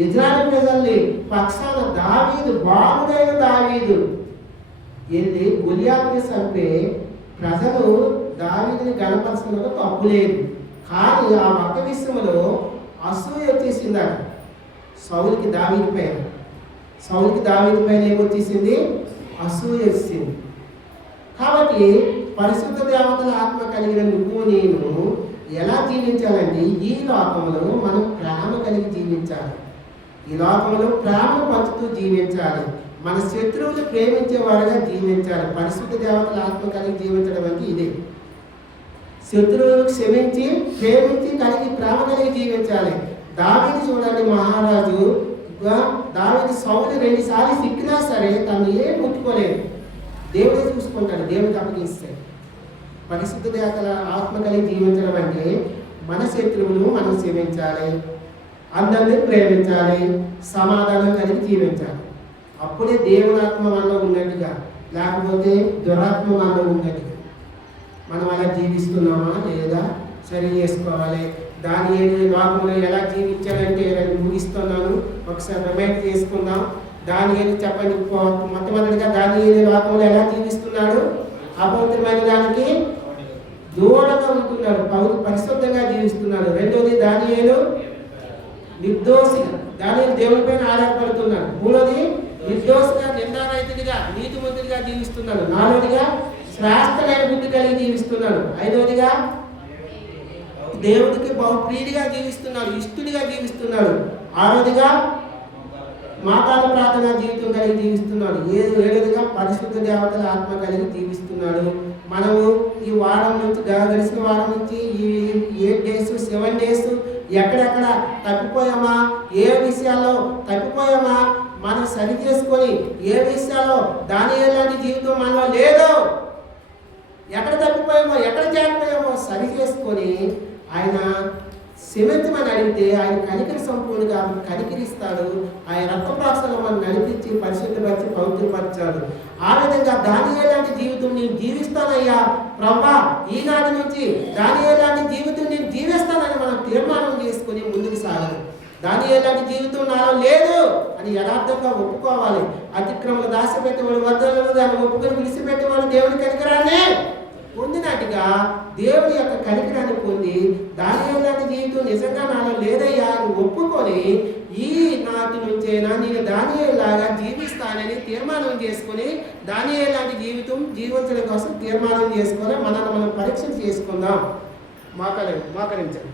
ఇజ్రాయెల్ ప్రజల్ని పక్షాన బాలుడైన దావీదు వెళ్ళి గొలియాతుని చంపే ప్రజలు దావీదుని గణపరచడంలో తప్పు లేదు. కానీ ఆ ఒక్క విషయంలో అసూయ వచ్చేసిందట సౌలుకి దావీదు పైన ఏమొచ్చేసింది? అసూయ వచ్చింది. కాబట్టి పరిశుద్ధ దేవతల ఆత్మ కలిగిన నువ్వు నేను ఎలా జీవించాలంటే ఈ లోకంలో మనం ప్రేమ కలిగి జీవించాలి. ఈ లోకంలో ప్రేమను పంచుతూ జీవించాలి. మన శత్రువులు ప్రేమించేవారుగా జీవించాలి. పరిశుద్ధ దేవతల ఆత్మ కలిగి జీవించడం అంటే ఇదే. శత్రువులను క్షమించి ప్రేమించి ప్రేమ కలిగి జీవించాలి. దావీదు చూడండి, మహారాజు దావీదు సౌలు 2 సార్లు సిక్కినా సరే తను ఏం ముట్టుకోలేదు. దేవుడే చూసుకుంటాడు, దేవుడికి అప్పగిస్తాడు. పరిశుద్ధ దేవతల ఆత్మ కలిగి జీవించడం అంటే మన శత్రువులు మనం క్షమించాలి, అందరినీ ప్రేమించాలి, సమాధానం కలిగి జీవించాలి. అప్పుడే దేవుని ఆత్మ మనలో ఉన్నట్టుగా, లేకపోతే దురాత్మ మనలో ఉన్నట్టుగా. మనం అలా జీవిస్తున్నామా లేదా సరి చేసుకోవాలి. దానియేలు లోకంలో ఎలా జీవించాలంటే ముగిస్తున్నాను, ఒకసారి రిమైండ్ చేసుకుందాం. దానియేలు చెప్పండి, మొట్టమొదటిగా దానియేలు లోకంలో ఎలా జీవిస్తున్నాడు? అపవిత్రమైన దానికి దూరంగా ఉంటున్నాడు, పరిశుద్ధంగా జీవిస్తున్నాడు. రెండోది దానియేలు నిర్దోషిగా, దానియేలు దేవుని పైన ఆధారపడుతున్నాడు. మూడోది నిర్దోషిగా, నిందారహితుడిగా, నీతిమంతుడిగా జీవిస్తున్నాడు. నాలుగోదిగా శ్రేష్టమైన బుద్ధి కలిగి జీవిస్తున్నాడు. ఐదవదిగా దేవుడికి బహుప్రీతిగా జీవిస్తున్నాడు, ఇష్టడిగా జీవిస్తున్నాడు. ఆరోదిగా మాతాల ప్రార్థన జీవితం కలిగి జీవిస్తున్నాడు. ఏడవదిగా పరిశుద్ధ దేవతల ఆత్మ కలిగి జీవిస్తున్నాడు. మనము ఈ వారం నుంచి గడిచిన వారం నుంచి ఈ 8 డేస్ 7 డేస్ ఎక్కడెక్కడ తప్పిపోయామా, ఏ విషయాల్లో తప్పిపోయామా మనం సరి చేసుకొని, ఏ విషయాల్లో దానియేలు లాంటి జీవితం మనలో లేదో, ఎక్కడ తప్పిపోయామో ఎక్కడ చేరిపోయామో సరి చేసుకొని ఆయన క్షమించమని అడిగితే ఆయన కనికరి సంపూర్ణంగా కనికరిస్తాడు. ఆయన రక్తప్రాసలో మనం నడిపించి పరిశుద్ధపరిచి పవిత్రపరిచాడు. ఆ విధంగా దానియేలు లాంటి జీవితం నేను జీవిస్తానయ్యా ప్రభా, ఈనాటి నుంచి దానియేలు లాంటి జీవితం నేను జీవిస్తానని మనం తీర్మానం చేసుకుని ముందుకు సాగాలి. దానియేలు లాంటి జీవితం నాలో లేదు అని యథార్థంగా ఒప్పుకోవాలి. అతిక్రమలు దాచిపెట్టేవాడు వద్దలను దాన్ని ఒప్పుకొని విడిచిపెట్టేవాడు దేవుని కనికరాన్ని పొందినట్టుగా దేవుని యొక్క కనికరాన్ని పొంది దానియేలు లాంటి జీవితం నిజంగా నాలో లేదయ్యా అని ఒప్పుకొని ఈ నాటి నుంచైనా నేను దానియేలు లాగా జీవిస్తానని తీర్మానం చేసుకొని దానియేలు లాంటి జీవితం జీవించడం కోసం తీర్మానం చేసుకొని మనల్ని మనం పరీక్ష చేసుకుందాం. మోకరించండి.